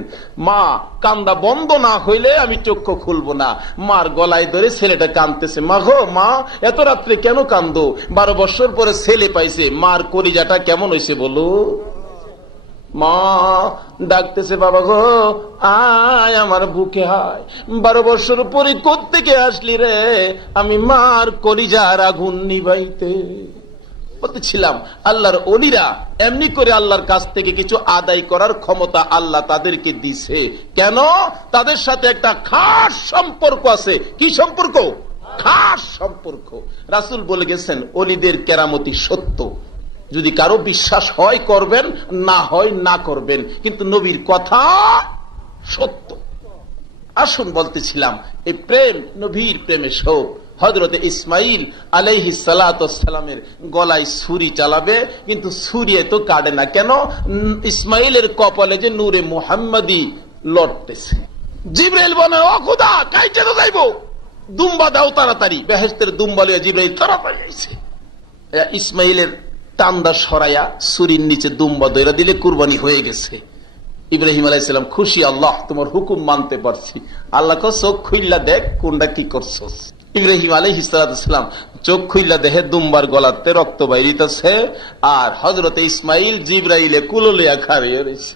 মা কান্দা বন্ধ না হইলে আমি চক্ষু খুলবো না। মার গলায় ধরে ছেলেটা কাঁদতেছে, মা গো মা এত রাত্রে কেন কান্দো? 12 বছর পরে ছেলে পাইছে, মার কলিজাটা কেমন হয়েছে বলো? মা ডাকতেছে, বাবা গো আয় আমার বুকে আয়। 12 বছর পরে কোত্থেকে আসলি রে? আমি মার কলিজার আগুন নিবাইতে বলতেছিলাম। আল্লাহর ওলিরা এমনি করে আল্লাহর কাছ থেকে কিছু আদায় করার ক্ষমতা আল্লাহ তাদেরকে দিছে। কেন? তাদের সাথে একটা খাস সম্পর্ক আছে। কি সম্পর্ক? খাস সম্পর্ক। রাসূল বলে গেছেন, ওলিদের কেরামতি সত্য, যদি কারো বিশ্বাস হয় করবেন, না হয় না করবেন, কিন্তু নবীর কথা সত্য। আসুন বলতেছিলাম, এই প্রেম নবীর প্রেমে সব। হযরতে ইসমাইল আলাইহিস সালাতু ওয়াস সালামের গলায় ছুরি চালাবে, কিন্তু ছুরি তো কাটে না। কেন? ইসমাইলের কপালে যে নূরে মুহাম্মাদি লড়তেছে। জিবরাইল বলে, ও খোদা কাইতে তো যাইবো, দুম্বা দাও তাড়াতাড়ি। বেহেশতের দুম্বা লইয়া জিবরাইল তাড়াতাড়ি আইছে। ইসমাইলের টান্দা সরাইয়া ছুরির নিচে দুম্বা দইরা দিলে কুরবানি হয়ে গেছে। ইব্রাহিম আলাইহিস সালাম খুশি, আল্লাহ তোমার হুকুম মানতে পারছি। আল্লাহ কো চোখ খুইল্লা দেখ কোনটা কি করছস। ইব্রাহিম আলাইহিস সালাম চোখ খুইল্লা দেখে দুম্বার গলাতে রক্ত বাইরিতেছে, আর হযরতে ইসমাইল জিবরাইলে কুলো লইয়া খাড়িয়ে রয়েছে।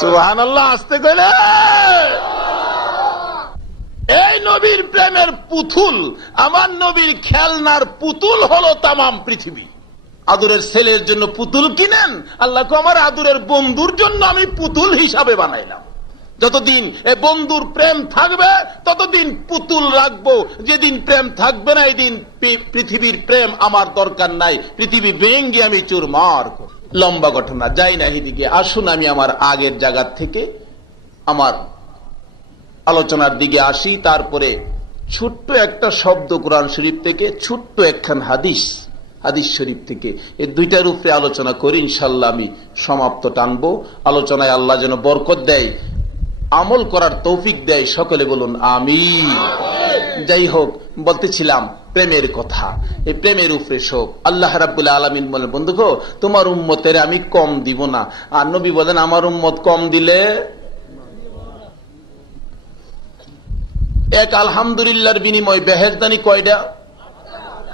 সুবহানাল্লাহ। আস্তে কইলে এই নবীর প্রেমের পুতুল, আমার নবীর খেলনার পুতুল হলো তামাম পৃথিবী। আদরের ছেলের জন্য পুতুল কিনেন, আল্লাহ কো আমার আদরের বন্ধুর জন্য আমি পুতুল হিসাবে বানাইলাম। যতদিন এ বন্ধুর প্রেম থাকবে ততদিন পুতুল রাখবো, যেদিন প্রেম থাকবে না এদিন পৃথিবীর প্রেম আমার দরকার নাই, পৃথিবী ভেঙ্গে আমি চুরমার করব। লম্বা ঘটনা, যাই না এদিকে। আসুন আমি আমার আগের জায়গা থেকে আমার আলোচনার দিকে আসি। তারপরে ছোট্ট একটা শব্দ কোরআন শরীফ থেকে, ছোট্ট একখান হাদিস শরীফ থেকে, এই দুইটার উপরে আলোচনা করি। ইনশাল্লাহ আমি সমাপ্ত টানবো। আলোচনায় আল্লাহ যেন বরকত দেয়, আমল করার তৌফিক দেয়। সকলে বলুন আমিন। যাই হোক, বলতেছিলাম প্রেমের কথা। এই প্রেমের উপরে সব আল্লাহ রাব্বুল আলামিন বলেন, বন্ধু গো তোমার উম্মতের আমি কম দিব না। আর নবী বলেন, আমার উম্মত কম দিলে এক আলহামদুলিল্লাহর বিনিময় বেহেশতানি কয়টা?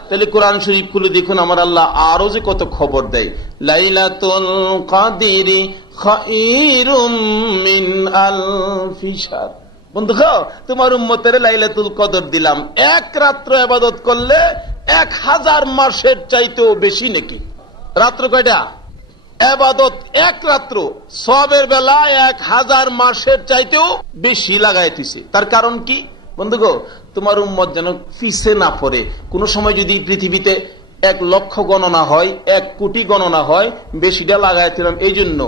তাহলে কোরআন শরীফ খুলে দেখুন, আমার আল্লাহ আরো যে কত খবর দেয়। লাইলাতুল কাদরি খায়রুম মিন আলফি শাহর। বন্ধু তোমার উম্মতের লাইলাতুল কদর দিলাম, এক রাত্র ইবাদত করলে 1000 মাসের চাইতেও বেশি নাকি। রাত্র কয়টা? ইবাদত এক রাত্র, সবের বেলা 1000 মাসের চাইতেও বেশি লাগাই দিছে। তার কারণ কি বন্ধু গো? তোমার উম্মত যেন পিছে না পড়ে। কোন সময় যদি পৃথিবীতে 1 লক্ষ গণনা হয়, 1 কোটি গণনা হয়, বেশিটা লাগাইছিলাম এই জন্য।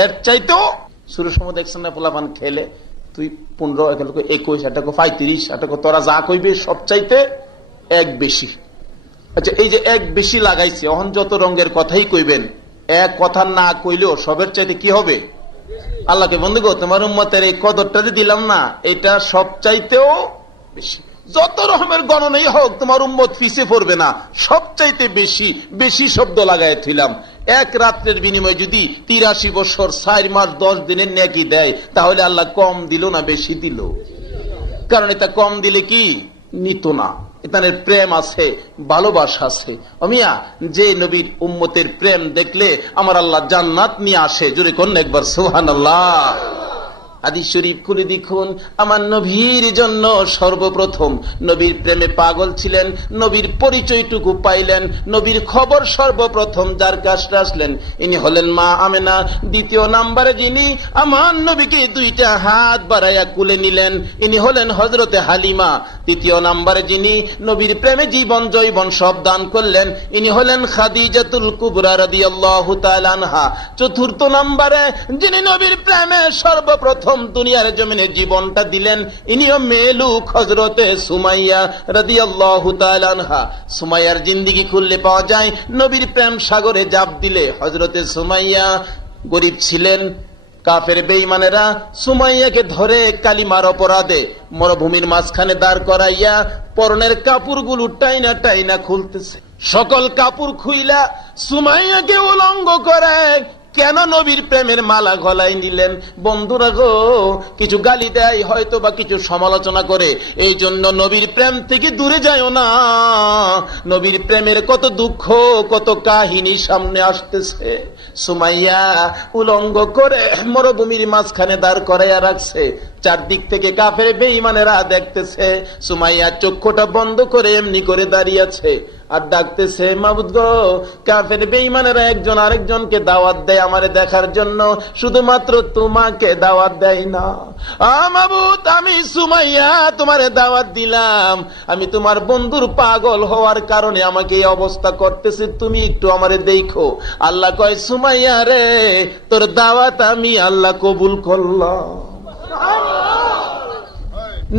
এর চাইতেও শুরুর সময় দেখছেন না পোলাপান খেলে, তুই 15, 21, 35, তোরা যা কইবে সব চাইতে 1 বেশি। আচ্ছা, এই যে 1 বেশি লাগাইছে, এখন যত রঙের কথাই কইবেন, 1 কথা না কইলেও সবের চাইতে কি হবে? আল্লাহকে বন্ধু গো তোমার উম্মতের এই কদরটা দিলাম না, এটা সব চাইতেও বেশি। যত রকমের গণনাই হোক তোমার উম্মত পিছে পড়বে না, সবচাইতে বেশি বেশি শব্দ লাগায় থইলাম। 1 রাত্রের বিনিময়ে যদি 83 বছর 4 মাস 10 দিনের নেকি দেয়, তাহলে আল্লাহ কম দিল না বেশি দিল? কারণ এটা কম দিলে কি নিত না, তাদের প্রেম আছে, ভালোবাসা আছে। অমিয়া, যে নবীর উম্মতের প্রেম দেখলে আমার আল্লাহ জান্নাত নিয়ে আসে, জোরে কোন একবার সুবহানাল্লাহ। হাদিস শরীফ খুলে দেখুন, আমার নবীর জন্য সর্বপ্রথম নবীর প্রেমে পাগল ছিলেন, নবীর পরিচয়টুকু পাইলেন, নবীর খবর সর্বপ্রথম যার কাছে আসলেন ইনি হলেন মা আমেনা। দ্বিতীয় নাম্বারে যিনি আমার নবীকে দুইটা হাত বাড়াইয়া কুলে নিলেন ইনি হলেন হযরতে হালিমা। তৃতীয় নাম্বারে যিনি নবীর প্রেমে জীবন জৈবন সব দান করলেন ইনি হলেন খাদিজাতুল কুবরা রাদিয়াল্লাহু তাআলা আনহা। চতুর্থ নাম্বারে যিনি নবীর প্রেমে সর্বপ্রথম দুনিয়ার জমিনে জীবনটা দিলেন ইনিও মেলুক হযরতে সুমাইয়া রাদিয়াল্লাহু তাআলা আনহা। সুমাইয়ার জিন্দেগি খুললে পাওয়া যায় নবীর প্রেম সাগরে জাপ দিলে হযরতে সুমাইয়া গরিব ছিলেন। কাফের বেঈমানেরা সুমাইয়াকে ধরে কালিমার অপরাধে মরুভূমির মাঝখানে দাঁড় করাইয়া পরনের কাপড়গুলো টাইনা টাইনা খুলতেছে। সকল কাপড় খুইলা সুমাইয়াকে উলঙ্গ করে কেন নবীর প্রেমের মালা গলায় নিলেন? বন্ধুরা গো, কিছু গালি দেয় হয়তো বা কিছু সমালোচনা করে, এই জন্য নবীর প্রেম থেকে দূরে যায়ও না। নবীর প্রেমের কত দুঃখ কত কাহিনী সামনে আসতেছে। সুমাইয়া উলঙ্গ করে মরুভূমির মাঝখানে দাঁড় করাইয়া রাখছে, চারদিক থেকে কাফের বেঈমানেরা দেখতেছে। সুমাইয়া চক্ষুটা বন্ধ করে এমনি করে দাঁড়িয়ে আছে আর ডাকতেছে, মাবুদ গো, কাফের বেঈমানেরা একজন আরেকজনকে দাওয়াত দেয় আমারে দেখার জন্য, শুধুমাত্র তোমাকে দাওয়াত দেয় না। মাবুদ, আমি সুমাইয়া তোমারে দাওয়াত দিলাম, আমি তোমার বন্ধুর পাগল হওয়ার কারণে আমাকে এই অবস্থা করতেছে, তুমি একটু আমারে দেখো। আল্লাহ কয়, সুমাইয়া রে, তোর দাওয়াত আমি আল্লাহ কবুল করলাম।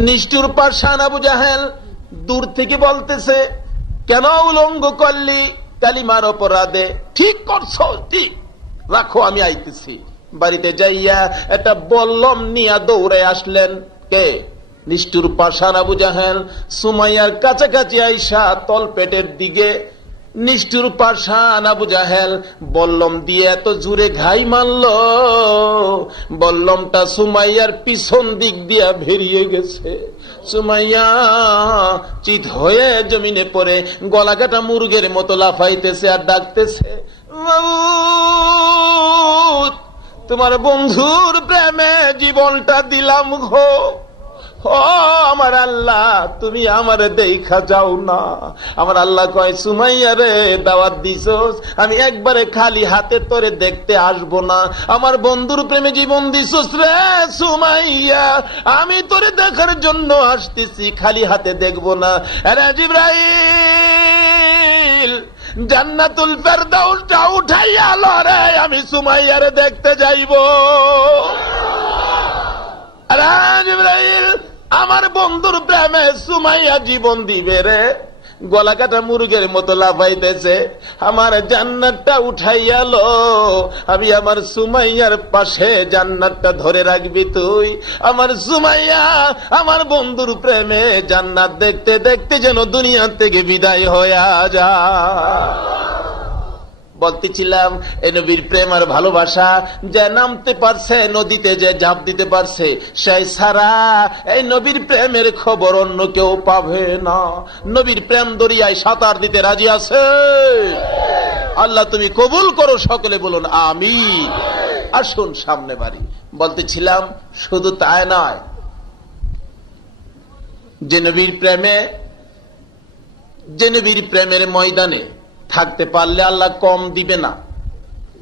নিষ্ঠুর পাষাণ আবু জাহেল দূর থেকে বলতেছে, কেন উলঙ্গ করলি কালিমার অপরাধে? ঠিক করছো, ঠিক রাখো, আমি আইতেছি। বাড়িতে যাইয়া একটা বল্লম নিয়া দৌড়ে আসলেন কে? নিষ্ঠুর পাষাণ আবু জাহেল। সুমাইয়ার কাছাকাছি আইসা তল পেটের দিকে নিষ্ঠুর পাষাণ আবু জাহেল বল্লম দিয়ে এত জুড়ে ঘাই মারল, বল্লমটা সুমাইয়ার পিছন দিক দিয়া বেরিয়ে গেছে। সুমাইয়া চিত হয়ে জমিনে পড়ে গলাকাটা মুরগের মতো লাফাইতেছে আর ডাকতেছে, তোমার বন্ধুর প্রেমে জীবনটা দিলাম গো। ও আমার আল্লাহ, তুমি আমারে দেখা যাও না। আমার আল্লাহ কয়, সুমাইয়া রে, দাওয়াত দিছস, আমি একবারে খালি হাতে তোরে দেখতে আসবো না। আমার বন্ধুর প্রেমে জীবন দিছস রে সুমাইয়া, আমি তোরে দেখার জন্য আসতেছি, খালি হাতে দেখবো না। আরে জিবরাইল, জান্নাতুল ফেরদাউসটা উঠাইয়া লরে, আমি সুমাইয়ারে দেখতে যাইব। আরে জিবরাইল, আমার বন্ধুর প্রেমে সুমাইয়া জীবন দিবে রে। গলা কাটা মুরগের মতো লাফাইতেছে, আমার জান্নাতটা উঠাইয়া লো, আমি আমার সুমাইয়ার পাশে জান্নাতটা ধরে রাখবি তুই। আমার সুমাইয়া আমার বন্ধুর প্রেমে জান্নাত দেখতে দেখতে যেন দুনিয়া থেকে বিদায় হয়ে যায়। বলতেছিলাম, এই নবীর প্রেম আর ভালোবাসা যে নামতে পারছে নদীতে, যে ঝাঁপ দিতে পারছে, সেই ছাড়া এই নবীর প্রেমের খবর অন্য কেউ পাবে না। নবীর প্রেম দরিয়ায় সাঁতার দিতে রাজি আছে। আল্লাহ তুমি কবুল করো, সকলে বলুন আমিন। আসুন সামনে বাড়ি। বলতেছিলাম, শুধু তাই নয়, যে নবীর প্রেমের ময়দানে থাকতে পারলে আল্লাহ কম দিবে না।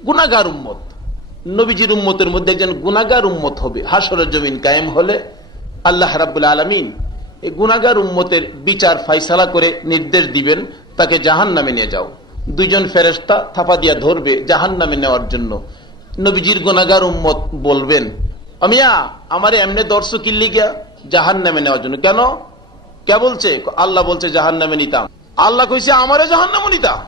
গুনাহগার উম্মত, নবীজির উম্মতের মধ্যে একজন গুনাহগার উম্মত হবে। হাসরের জমিন কায়েম হলে আল্লাহ রাব্বুল আলামিন এই গুনাহগার উম্মতের বিচার ফাইসালা করে নির্দেশ দিবেন, তাকে জাহান্নামে নিয়ে যাও। দুইজন ফেরেশতা থাপা দিয়া ধরবে জাহান্নামে নেওয়ার জন্য। নবীজির গুনাহগার উম্মত বলবেন, আমিয়া আমারে এমনি দর্শক কিল্লি গিয়া জাহান্নামে নেওয়ার জন্য। কেন? কে বলছে? আল্লাহ বলছে জাহান্নামে নিতাম। আল্লাহ কইছে আমারে জাহান্নামে নিতাম।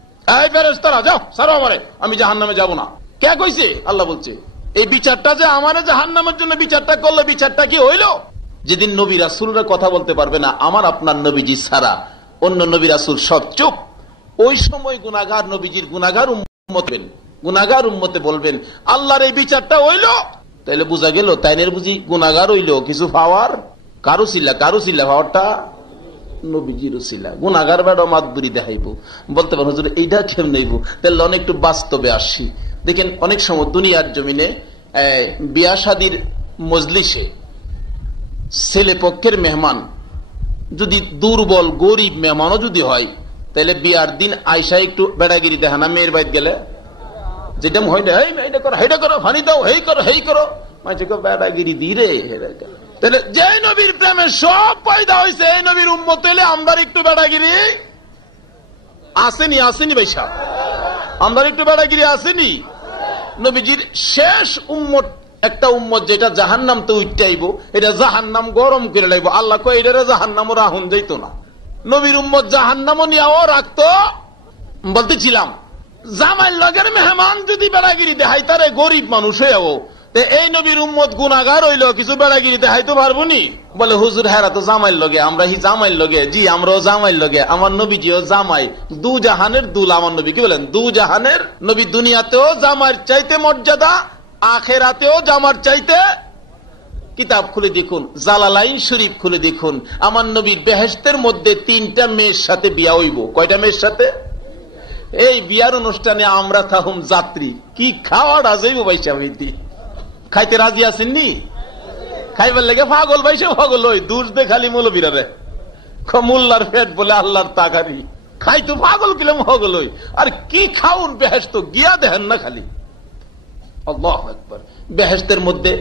এই ফেরেশতারা যাও, ছাড়ো আমারে, আমি জাহান্নামে যাব না। কে কইছে? আল্লাহ বলছে। এই বিচারটা যে আমারে জাহান্নামের জন্য বিচারটা করলো, বিচারটা কি হইল? যেদিন নবী রাসূলরা কথা বলতে পারবে না আমার আপনার নবীজি ছাড়া, অন্য নবী রাসূল সব চুপ, ওই সময় গুনাহগার নবীজির গুনাহগার উম্মতে বলবেন, আল্লাহর এই বিচারটা হইল। তাইলে বোঝা গেল তাইনের বুঝি গুনাহগার হইল কিছু পাওয়ার? কারু চিল্লা পাওয়ারটা নবীজির উসিলা গুনাহগার বেড়া মাতবুরি দেখাইব, বলতে পারো হুজুর এইটা কেউ নেইব, তাহলে অনেক একটু বাস্তবে আসি। দেখেন অনেক সময় দুনিয়ার জমিনে বিয়া শাদীর মজলিসে ছেলে পক্ষের মেহমান যদি দুর্বল গরিব মেহমানও যদি হয়, তাহলে বিয়ার দিন আয়সা একটু বেড়াগিরি দেখা না মেয়ের বাইত গেলে, যেটা হয় না এইটা করো হেটা করো ফানি দাও হেই করো হেই করো, বেড়াগিরি দিরে। তাহলে যে নবীর প্রেমে সব পয়দা হয়েছে এই নবীর উম্মত হইলে আমরা একটু বেড়াগিরি আসেনি? আসেনি ভাই সাহেব, আমরা একটু বেড়াগিরি আসেনি? নবীজির শেষ উম্মত একটা উম্মত যেটা জাহান্নাম তো উঠতেইব, এটা জাহান্নাম গরম করে লাগবো। আল্লাহ কয় এটারে জাহান্নামও রাহুন যাইতো না। নবীর উম্মত জাহান্নামও নিয়েও রাখতো। বলতেছিলাম জামাইল লগের মেহমান যদি বেড়াগিরি দেখাই তারে গরিব মানুষ হয়েও, এই নবীর উম্মত গুনাহগার হইল কিছু বেড়াগিরি দেখাইতে পারবো নি? বলে হুজুর হেরা তো জামাইল লগে, আমরা হি জামাইল লগে। জি আমরাও জামাইল লগে, আমার নবীজিও জামাই, দু জাহানের দুল আমার নবী। কি বলেন? দু জাহানের নবী। দুনিয়াতেও জামাইয়ের চাইতে মর্যাদা, আখেরাতেও জামার চাইতে। কিতাব খুলে দেখুন, জালালাইন শরীফ খুলে দেখুন, আমার নবীর বেহেশতের মধ্যে 3টা মেয়ের সাথে বিয়া হইব। কয়টা মেয়ের সাথে? এই বিয়ার অনুষ্ঠানে আমরা থাকুম যাত্রী। কি খাওয়াটা যাইব ভাই সাহেব, খাইতে রাজি আছেননি? খাইবার লেগে পাগল ভাই সে পাগল ওই দূর দে খালি মৌলবীরা মোল্লার পেট বলে আল্লাহর তাকারি খাই তো পাগল কিলাম পাগল ওই। আর কি খাউন বেহেশত গিয়া দেখেন না খালি। আল্লাহু আকবার। বেহেশতের মধ্যে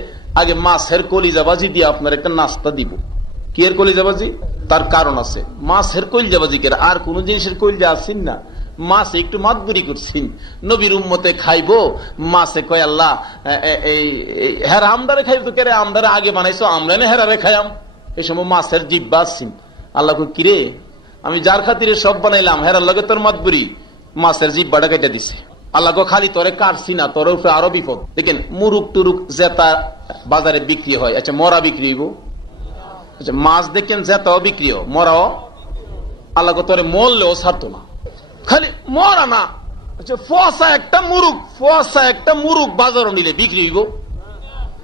আগে মাছের কলিজাবাজি দিয়ে আপনার একটা নাস্তা দিব। কি এর কলিজাবাজি? তার কারণ আছে। মাছের কলিজাবাজি কে আর কোন জিনিসের কলিজা আসেন না। মাছ একটু মাতবুরি করছি, নবীর উম্মতে খাইবো। মাছে কয় আল্লাহ হেরা আমদারে খাইব তো কেরে, আমদারে আগে বানাইছো আমরা না হেরারে খাইয়াম। এই সময় মাছের জিব্বা আসছেন। আল্লাহ কিরে আমি যার খাতিরে সব বানাইলাম, হেরার লগে তোর মাতবুরি, মাছের জিব্বাটা কেটে দিছে। আল্লাহ খালি তোরে কাটছি না, তোর উপরে আরো বিপদ। দেখেন মুরুক টুরুক জেতা বাজারে বিক্রি হয়, আচ্ছা মরা বিক্রি হইব? আচ্ছা মাছ দেখেন জেতাও বিক্রি হয়, মরাও। আল্লাহ তোরে মরলেও ছাড়তো না, খালি মরা না। আচ্ছা ফসা একটা মুরুক বাজারও নিলে বিক্রি হইব?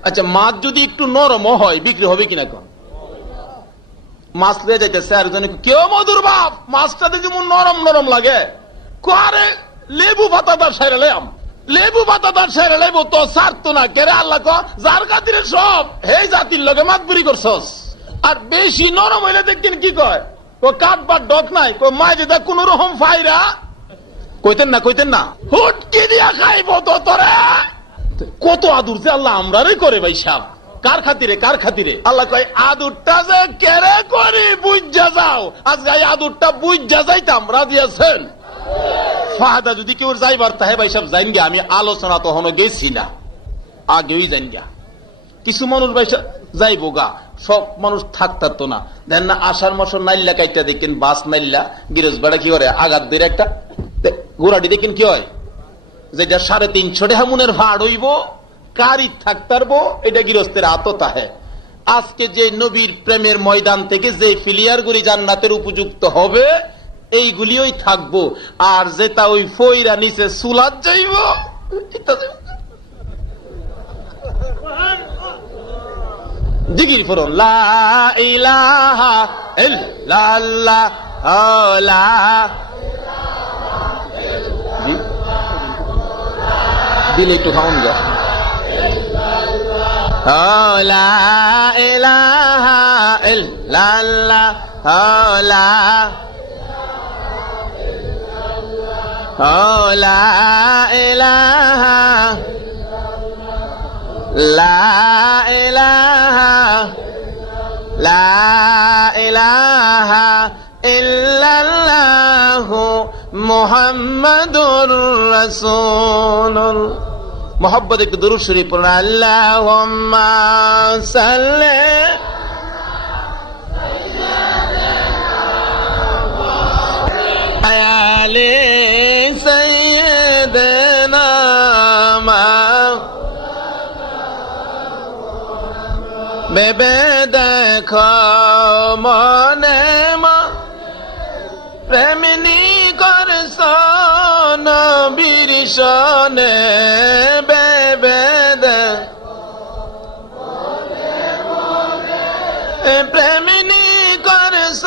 আচ্ছা মাছ যদি একটু নরম হয় বিক্রি হবে কিনা? কোন মাছ লিয়ে যাইতেছে আর জনে কেউ মধুর বাপ মাছটা দেখি নরম নরম লাগে, করে লেবু পাতাদার সাইরা লেম, লেবু পাতাদার সাইরা লেবু তো ছাড়তো না কেরে। আল্লাহ যার খাতিরে সব এই জাতির লগে মাতবুরি করছস। আর বেশি নরম হইলে দেখতেন কি কয়, কাটবার ডক নাই, মায় যেটা কোন রকম ফাইরা কইতেন না হুটকি দিয়া খাইব তো তোরা। কত আদুর যে আল্লাহ আমরারই করে ভাই সাহেব। কার খাতিরে? আল্লাহ কয় আদুরটা যে কেড়ে করি বুঝা যাও। আজকে এই আদুরটা বুঝা যাইতাম, রাজি আছেন? ফাহাদা যদি কেউ যাইবার তাহে ভাই সাহেব যাইন গিয়া। আমি আলোচনা তখনও গেছি না, আগেই যাইন গিয়া। কিছু মানুষ ভাই যাইব গা, সব মানুষ থাকতার তো না। দেন না আষাঢ় মাস নাইল্লা কাইটা দেখেন, বাস নাইল্লা গিরজ বেড়া কি করে আঘাত দিয়ে একটা গোড়াটি দেখেন কি হয়, যেটা 350 টাকা মনের ভাড় হইব, কারি থাকতারবো, এটা গৃহস্থের আততা হে। আজকে যে নবীর প্রেমের ময়দান থেকে যে ফিলিয়ার গুলি জান্নাতের উপযুক্ত হবে এইগুলিই থাকবো। আর যেটা ওই ফইরা নিচে সুলাত যাইব, জিকির করুন লা ইলাহা ইল্লাল্লাহ লা দিলে একটু খাওন যা লা ইলাহা ইল্লাল্লাহ লা ইলাহা লা ইলাহা ইল্লাল্লাহু মুহাম্মাদুর রাসূলুল্লাহ। মোহাম্মদ একটু দুরূদ শরীফ পড়ুন। আল্লাহুম্মা সাল্লি আলা সাইয়্যিদিনা বেবে দেখো মনে প্রেমিনী করছ নবীর সনে বেবে প্রেমিনী করছ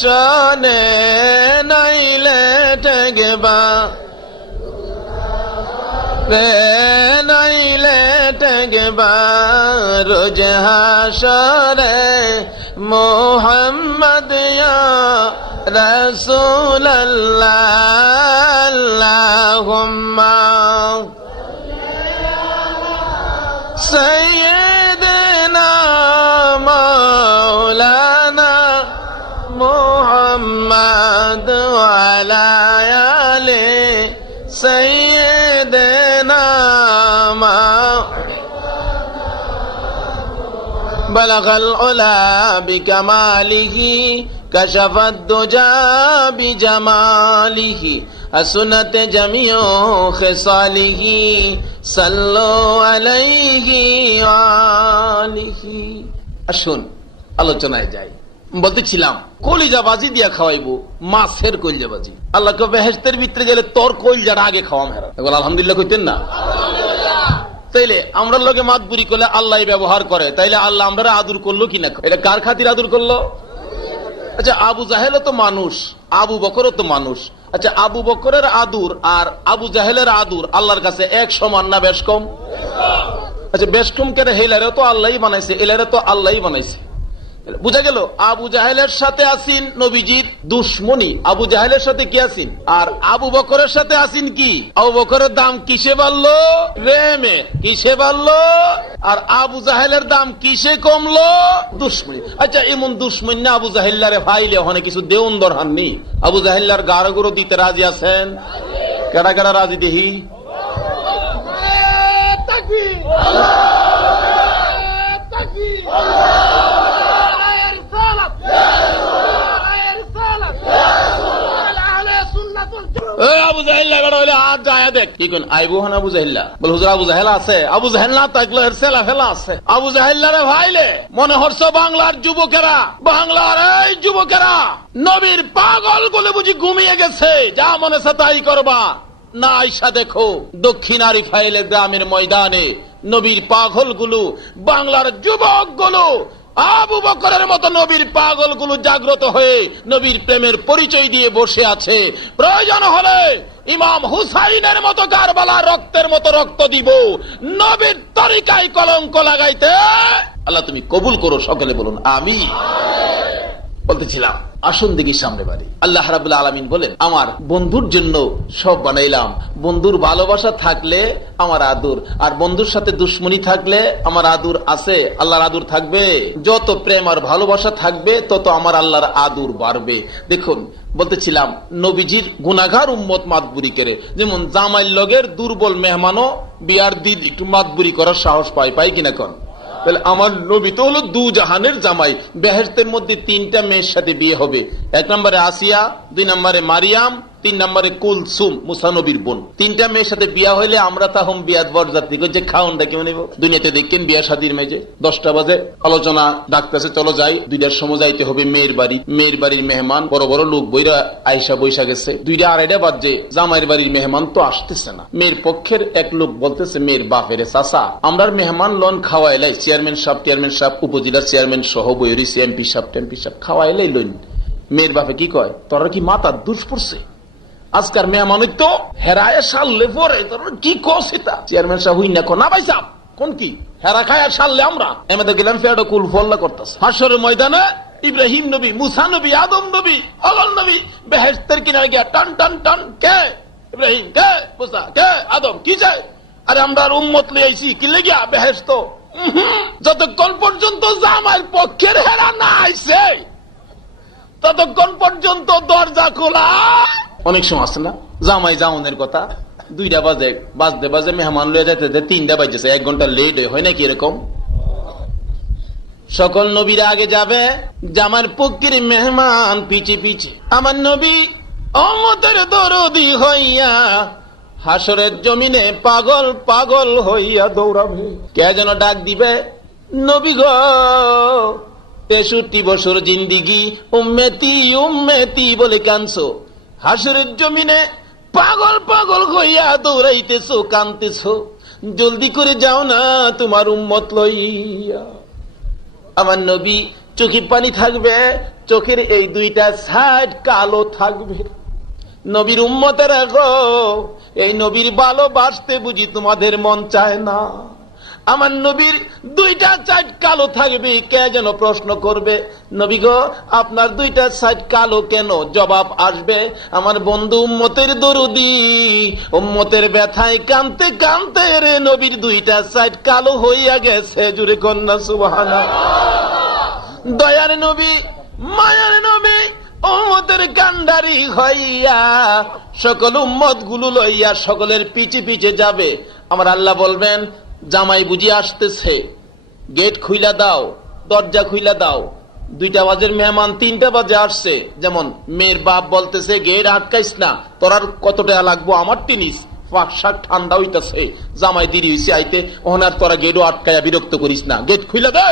শোনে নাইলে ঠেকবা রে, নাইলে ঠেকবা রোজ হাসরে মোহাম্মদ ইয়া রাসূলুল্লাহ আল্লাহুম্মা সাইয়্যিদিনা মাওলানা মুহাম্মদ ওয়া আলা আলি সাইয়্যিদিনা বালাগাল উলা বিকামালিহি কাশাফাদ দুজা বিজামালিহি আসুনাত জামিউ খিসালিহি সাল্লু আলাইহি আলিহি। আসুন আলোচনায় যাই। বলতেছিলাম কলিজাবাজি দিয়া খাওয়াইবো, মাছের কলিজাবাজি। আল্লাহকে বেহেশতের ভিতরে গেলে তোর কলিজাটা আগে খাওয়াম। হেরা এগুলো আলহামদুলিল্লাহ কইতেন না? তাইলে আমরা লোকে মাতবুরি করলে আল্লাহ ব্যবহার করে, তাইলে আল্লাহ আমরা আদর করলো কিনা? এটা কার খাতির আদর করলো? আচ্ছা, আবু জাহেলও তো মানুষ, আবু বকরও তো মানুষ। আচ্ছা, আবু বকরের আদুর আর আবু জাহেলের আদুর আল্লাহর কাছে এক সমান না বেশ কম? আচ্ছা, বেশ কম কেন? হেলারে তো আল্লাহই বানাইছে, এলারে তো আল্লাহই বানাইছে। বুঝা গেল? আবু জাহেলের সাথে আসিন নবীজির দুশ্মনী, আবু জাহেলের সাথে কি আসিন? আর আবু বকরের সাথে আসিন কি? আবু বকরের দাম কিসে বাড়লো? রেমে। কিসে বাড়লো? আর আবু জাহেলের দাম কিসে কমলো? দুশ্মনী। আচ্ছা, এমন দুশ্মনী না আবু জাহেল্লারে ভাইলে ওখানে কিছু দেউন দরহাননি? আবু জাহেল্লার গাড়ো গুঁড়ো দিতে রাজি আছেন? কেডা কেডা রাজি দেখি? আবু জাহেল্লা হাত যায় দেখ কি কোন আইবু হন আবু জাহেল্লা বল হুজুর আবু জাহেল আছে? আবু জাহেল না থাকলে এর ছেলা ফেলা আছে। আবু জাহেল্লারে ভাইলে মনে হচ্ছে বাংলার যুবকেরা, বাংলার এই যুবকেরা নবীর পাগল গুলো বুঝি ঘুমিয়ে গেছে, যা মনে আছে তাই করবা না। আইসা দেখো দক্ষিণ আরিফাইলের গ্রামের ময়দানে নবীর পাগল গুলো, বাংলার যুবক গুলো, আবু বকরের মতো নবীর পাগল গুলো জাগ্রত হয়ে নবীর প্রেমের পরিচয় দিয়ে বসে আছে। প্রয়োজন হলে ইমাম হুসাইনের মতো কারবালার রক্তের মতো রক্ত দিব, নবীর তরিকায় কলঙ্ক লাগাইতে আল্লাহ তুমি কবুল করো। সকলে বলুন আমিন। বলতেছিলাম আসুন দেখি সামনে বাড়ি। আল্লাহ রাব্বুল আলামিন বলেন, আমার বন্ধুর জন্য সব বানাইলাম। বন্ধুর ভালোবাসা থাকলে আমার আদর, আর বন্ধুর সাথে দুশ্মনী থাকলে আমার আদর আছে? আল্লাহর আদর থাকবে? যত প্রেম আর ভালোবাসা থাকবে তত আমার আল্লাহর আদর বাড়বে। দেখুন বলতেছিলাম নবীজির গুনাহগার উম্মত মাতবুরি করে, যেমন জামাইল লগের দুর্বল মেহমানও বিয়ার দিন একটু মাতবুরি করার সাহস পায়, পাই কিনা কন? তাহলে আমার নবী তো হলো দু জাহানের জামাই। বেহেশতের মধ্যে তিনটা মেয়ের সাথে বিয়ে হবে। 1 নম্বরে আসিয়া, 2 নম্বরে মারিয়াম, 3 নম্বরে কুলসুম মুসা নবীর বোন। তিনটা মেয়ের সাথে বিয়া হইলে আমরা তাহম বিয়াত বরযাত্রী যে খাওনটা কেমন নেব। দুনিয়াতে দেখেন বিয়া শাদীর মেজে 10টা বাজে আলোচনা ডাকতেছে, চলো যাই। 2টার সময় যাইতে হবে মেয়ের বাড়ি। মেয়ের বাড়ির মেহমান বড় বড় লোক বইরা আইসা বৈশা গেছে। 2টা 2:30 বাজে জামাইয়ের বাড়ির মেহমান তো আসতেছে না। মেয়ের পক্ষের এক লোক বলতেছে মেয়ের বাপের, চাচা আমরা মেহমান লন খাওয়াইলাই, চেয়ারম্যান সাহেব, উপজেলা চেয়ারম্যান সহ বইরি এমপি সাহেব খাওয়াইলাই লইন। মেয়ের বাপে কি কয়, তোরা কি মাথার দুষ পড়ছে? আজকার মেহমান তো হেরায় সারলে পরে তোর কি কসিতা? চেয়ারম্যান সাহেব হই না না ভাই সাহেব কোন কি হেরা খায় আর সারলে আমরা এমনি গেলাম ফেরো কুল ফল্লা করতেছে। হাসরের ময়দানে ইব্রাহিম নবী, মুসা নবী, আদম নবী, অগল নবী বেহেশতের কিনারে গিয়া টান টান টান, কে ইব্রাহিম, কে মুসা, কে আদম, কি চাই? আরে আমরা উম্মত লিয়ে আইছি কি লেগিয়া বেহেশত। যতক্ষণ পর্যন্ত জামাইয়ের পক্ষের হেরা না আইছে ততক্ষণ পর্যন্ত দরজা খোলা। অনেক সময় আছে না জামাই জাউনের কথা, 2টা বাজে মেহমান লয়ে যেতে 3টা বাজেছে, 1 ঘন্টা লেট হয় নাকি এরকম? সকল নবীরা আগে যাবে, জামার পক্ষের মেহমান পিছে পিছে। আমার নবী উম্মতের দরদি হইয়া হাসরের জমিনে পাগল পাগল হইয়া দৌড়াবে। কে যেন ডাক দিবে, নবী গো 63 বছর জিন্দিগি উম্মতি উম্মতি বলে কানছো, হাসরের জমিনে পাগল পাগল হইয়া দৌড়াইতেছো, কানতেছো, জলদি করে যাও না তোমার উম্মত লইয়া। আমার নবী চোখে পানি থাকবে, চোখের এই দুইটা সাইড কালো থাকবে। নবীর উম্মতেরা গো, এই নবীর ভালোবাসতে বুঝি তোমাদের মন চায় না? আমার নবীর দুইটা সাইড কালো থাকবে, কে যেন প্রশ্ন করবে, নবী গো আপনার দুইটা সাইড কালো কেন? জবাব আসবে, আমার বন্ধু উম্মতের দরুদি, উম্মতের ব্যথায় কানতে কানতে রে নবীর দুইটা সাইড কালো হইয়া গেছে। জুরে কন্যা সুবহানাল্লাহ। দয়ার নবী, মায়ার নবী, উম্মতের কান্ডারি হইয়া সকল উম্মত গুলো লইয়া সকলের পিছে পিছে যাবে। আমার আল্লাহ বলবেন, জামাই বুঝি আসতেছে, গেট খুইলা দাও, দরজা খুইলা দাও। 2টা বাজের মেহমান 3টা বাজে আসছে। যেমন মেয়ের বাপ বলতেছে, গেট আটকাইস না, তোর আর কত টাকা লাগবো, আমার টিনিস পাক ঠান্ডা হইতেছে, জামাই দেরি হইছে আইতে, ওনার তোরা গেটও আটকায়া বিরক্ত করিস না, গেট খুইলা দে।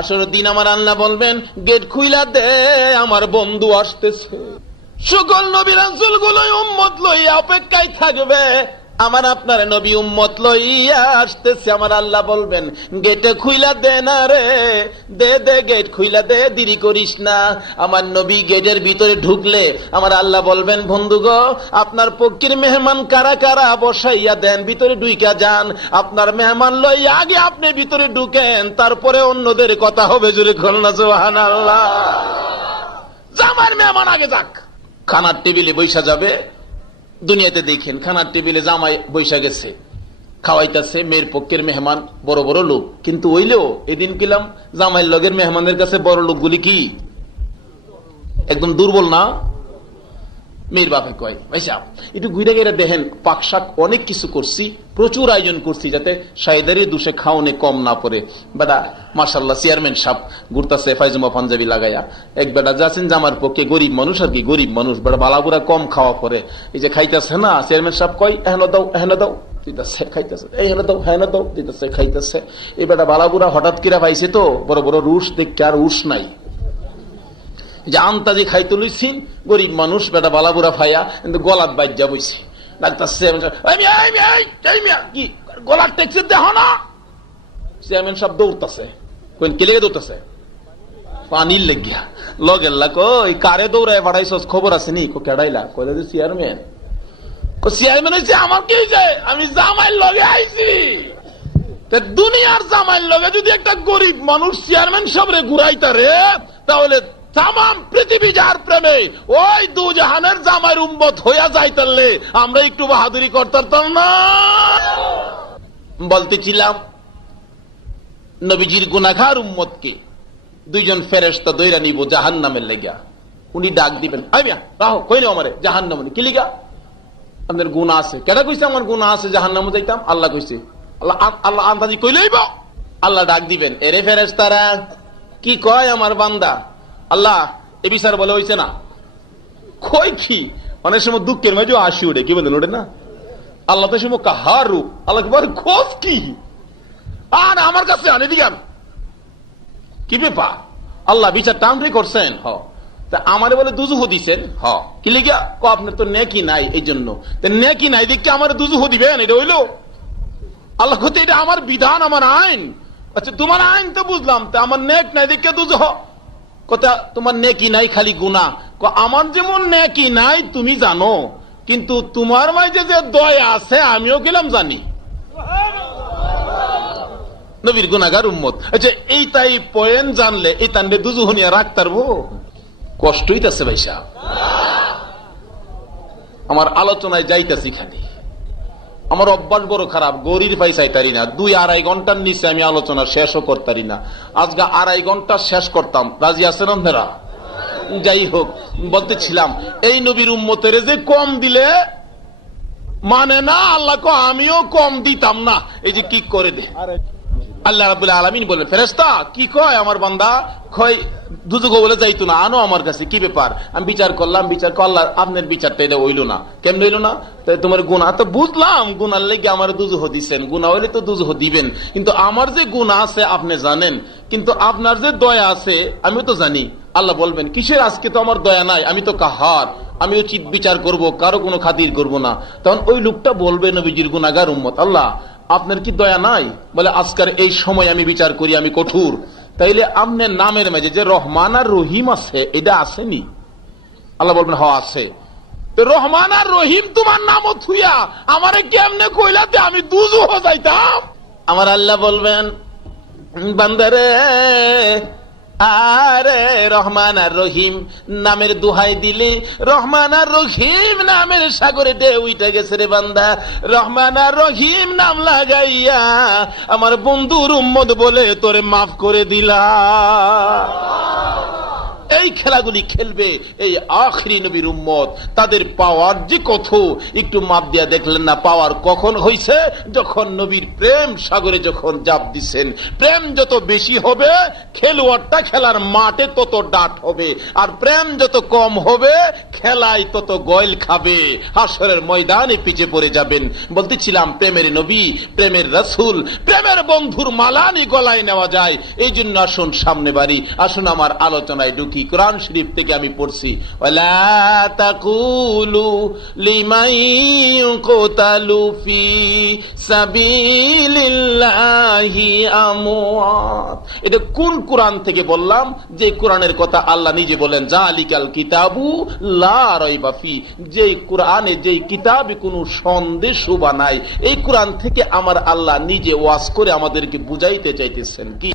আসলে দিন আমার আল্লাহ বলবেন, গেট খুইলা দে, আমার বন্ধু আসতেছে। সকল নবী রাসূল গুলো উম্মত লইয়া অপেক্ষায় থাকবে, আমার আপনার নবী উম্মত লইয়া আসতেছে। আমার আল্লাহ বলবেন, গেটে খুইলা দে না রে, দে দে, গেট খুইলা দে, দেরি করিস না। আমার নবী গেটের ভিতরে ঢুকলে আমার আল্লাহ বলবেন, বন্ধু গো আপনার পক্ষের মেহমান কারা কারা বসাইয়া দেন, ভিতরে ঢুইকা যান। আপনার মেহমান লইয়া আগে আপনি ভিতরে ঢুকেন, তারপরে অন্যদের কথা হবে। জোরে বলনা সুবহানাল্লাহ। জামার মেহমান আগে যাক, খানার টেবিলে বৈশা যাবে। দুনিয়াতে দেখেন খানার টেবিলে জামাই বৈশা গেছে, খাওয়াইতেছে মেয়ের পক্ষের মেহমান, বড় বড় লোক। কিন্তু ওইলেও এদিন পেলাম জামাইয়ের লগের মেহমানের কাছে বড় লোকগুলি কি একদম দুর্বল না? মেয়ের বাপে কয়, ভাইসা একটু ঘুরে গেলে দেখেন, পাকশাক অনেক কিছু করছি, প্রচুর আয়োজন করছি, যাতে শাহিদারি দুষে খাওয়ানে কম না পড়ে। বেটা মাশাআল্লাহ চেয়ারম্যান সাহেব ঘুরতেছে ফাইজমা পাঞ্জাবি লাগাইয়া। এক বেটা যাচ্ছেন জামার পক্ষে, গরিব মানুষ আর কি, গরিব মানুষ, বেটা বালাগুড়া কম খাওয়া পরে। এই যে খাইতেছে না, চেয়ারম্যান সাহেব কয়, এহেন দাও এহেন দাও, দিতেছে খাইতেছে, এহেন দাও হ্যাঁ দাও, দিতেছে খাইতেছে। এই বেটা বালাগুড়া হঠাৎ কিরা পাইছে তো, বড় বড় রুশ দেখতে আর উস নাই, যে আন্তাজি খাইতে লইছিন, গরিব মানুষ বেটা বালাবুরা ফাইয়া কিন্তু গলাত বাজ্যা বইছে। কি গলার টেক্সি দেহ না? চেয়ারম্যান সব দৌড়তেছে, কে লেগে দৌড়তেছে? পানির লেগিয়া। লগেল্লা কই কারে দৌড়ায় বাড়াইছস, খবর আছে নি? কেডাইলা? কইলে যে চেয়ারম্যান। চেয়ারম্যান হয়েছে আমার কি হয়েছে? আমি জামাইয়ের লগে আইছি। দুনিয়ার জামাইয়ের লগে যদি একটা গরিব মানুষ চেয়ারম্যান সবরে ঘুরাইতারে, তাহলে তামাম পৃথিবী যার প্রেমে ওই দুজাহানের জামাইয়ের উম্মত হইয়া যাইতারলে আমরা একটু বাহাদুরি করতাম না? বলতেছিলাম, নবীজির গুনাহগার উম্মতকে 2জন ফেরেশতা দইরা নিব জাহান্নামের লাগিয়া। উনি ডাক দিবেন, আইয়া রাহো, কইলে আমারে জাহান্নামে কি লিগা? আপনার গুনাহ আছে। কেডা কইছে আমার গুনাহ আছে জাহান্নামে যাইতাম? আল্লাহ কইছে। আল্লাহ আন্দাজি কইলেইব। আল্লাহ ডাক দিবেন, এরে ফেরেশতারা কি কয় আমার বান্দা? আল্লাহ এ বিচার বলে হইছে না, কই কি? অনেক সময় দুঃখের মাঝে আসি ওঠে, কি বলেন ওঠে না? আল্লাহ তো সময় কাহার রূপ, আল্লাহ খোঁজ কি? আর আমার কাছে আনে দিগান কি ব্যাপার? আল্লাহ বিচার টানটাই করছেন। তা আমারে বলে দুজুহ দিছেন। কি লিগা? আপনার তো নেকি নাই, এই জন্য। নেকি নাই দেখে আমার দুজুহ দিবেন, এটা হইল? আল্লাহ কত, এটা আমার বিধান, আমার আইন। আচ্ছা তোমার আইন তো বুঝলাম, তা আমার নেক নাই দেখে দুজুহ। কথা তোমার নেকি নাই, খালি গুনাহ। আমার যেমন নেকি নাই তুমি জানো, কিন্তু তোমার মাঝে যে দয়া আছে আমিও গেলাম জানি। নবীর গুনাহগার উম্মত। আচ্ছা এই তাই পয়েন্ট জানলে এই তান্ডে দুজুহনিয়া রাখতারবো? কষ্ট হইতেছে ভাই সাহেব। আমার আলোচনায় যাইতেছি খালি, আমার অভ্যাস বড় খারাপ, গরির পাইসাইতারি না। 2-2.5 ঘন্টার নিচে আমি আলোচনা শেষও করতারি না। আজকে 2.5 ঘন্টা শেষ করতাম, রাজি আছেন আপনারা? যাই হোক, বলতেছিলাম এই নবীর উম্মতের যে কম দিলে মানে না, আল্লাহ আমিও কম দিতাম না। এই যে কি করে দে আল্লাহ রাব্বুল আলামিন বলেন, ফেরেশতা কি কয় আমার বান্দা? কয় দুজুগো বলে যাইতো না, আনো আমার কাছে। কি ব্যাপার? আমি বিচার করলাম, বিচার করলাম, আপনার বিচারটা এটা হইল না। কেমন হইল না? তোমার গুনাহ তো বুঝলাম, গুনার লেগে আমার দুজুহ দিচ্ছেন, গুনাহ হইলে তো দুজুহ দিবেন, কিন্তু আমার যে গুনাহ আছে আপনি জানেন, কিন্তু আপনার যে দয়া আছে আমিও তো জানি। আল্লাহ বলবেন, কিসের আজকে তো আমার দয়া নাই, আমি তো কাহার, আমি উচিত বিচার করব, কারো কোনো খাতির করব না। তখন ওই লোকটা বলবে, নবীজির গুনাহগার উম্মত, আল্লাহ আপনার কি দয়া নাই? বলে আজকের এই সময় আমি বিচার করি, আমি কঠোর। তাইলে আমনের নামের মাঝে যে রহমান আর রহিম আছে, এটা আসেনি? আল্লাহ বলবেন হ আছে। তো রহমান আর রহিম তোমার নামও থুইয়া আমারে কেমনে কইলাতে আমি দুজহ যাইতাম? আমার আল্লাহ বলবেন বান্দারে, আরে রহমান আর রহিম নামের দোহাই দিলে রহমান আর রহিম নামের সাগরে ঢেউ উঠে গেছে রে বান্দা। রহমান আর রহিম নাম লাগাইয়া আমার বন্ধুর উম্মত বলে তোরে মাফ করে দিলা। এই খেলাগুলি খেলবে এই আখরি নবীর উম্মত। তাদের পাওয়ার যে কত একটু মাপ দিয়া দেখলেন না? পাওয়ার কখন হইছে? যখন নবীর প্রেম সাগরে যখন জাপ দিচ্ছেন। প্রেম যত বেশি হবে খেলোয়াড়টা খেলার মাঠে তত ডাট হবে, আর প্রেম যত কম হবে খেলায় তত গয়ল খাবে, হাসরের ময়দানে পিছে পড়ে যাবেন। বলতেছিলাম প্রেমের নবী, প্রেমের রাসূল, প্রেমের বন্ধুর মালানি গলায় নেওয়া যায়। এই জন্য আসুন সামনে বাড়ি, আসুন আমার আলোচনায় ঢুকি। কোরআন শরীফ থেকে আমি পড়ছি, ওয়ালা তাকুলু লিমান ইউকতালু ফি সাবিলিল্লাহি আমওয়াত। এটা কোন কোরআন থেকে বললাম? যে কোরআনের কথা আল্লাহ নিজে বলেন, জালিকাল কিতাবু লা রাইবা ফি। যে কোরআনে, যে কিতাবে কোনো সন্দেহ বা নাই, এই কোরআন থেকে আমার আল্লাহ নিজে ওয়াজ করে আমাদেরকে বুঝাইতে চাইতেছেন কি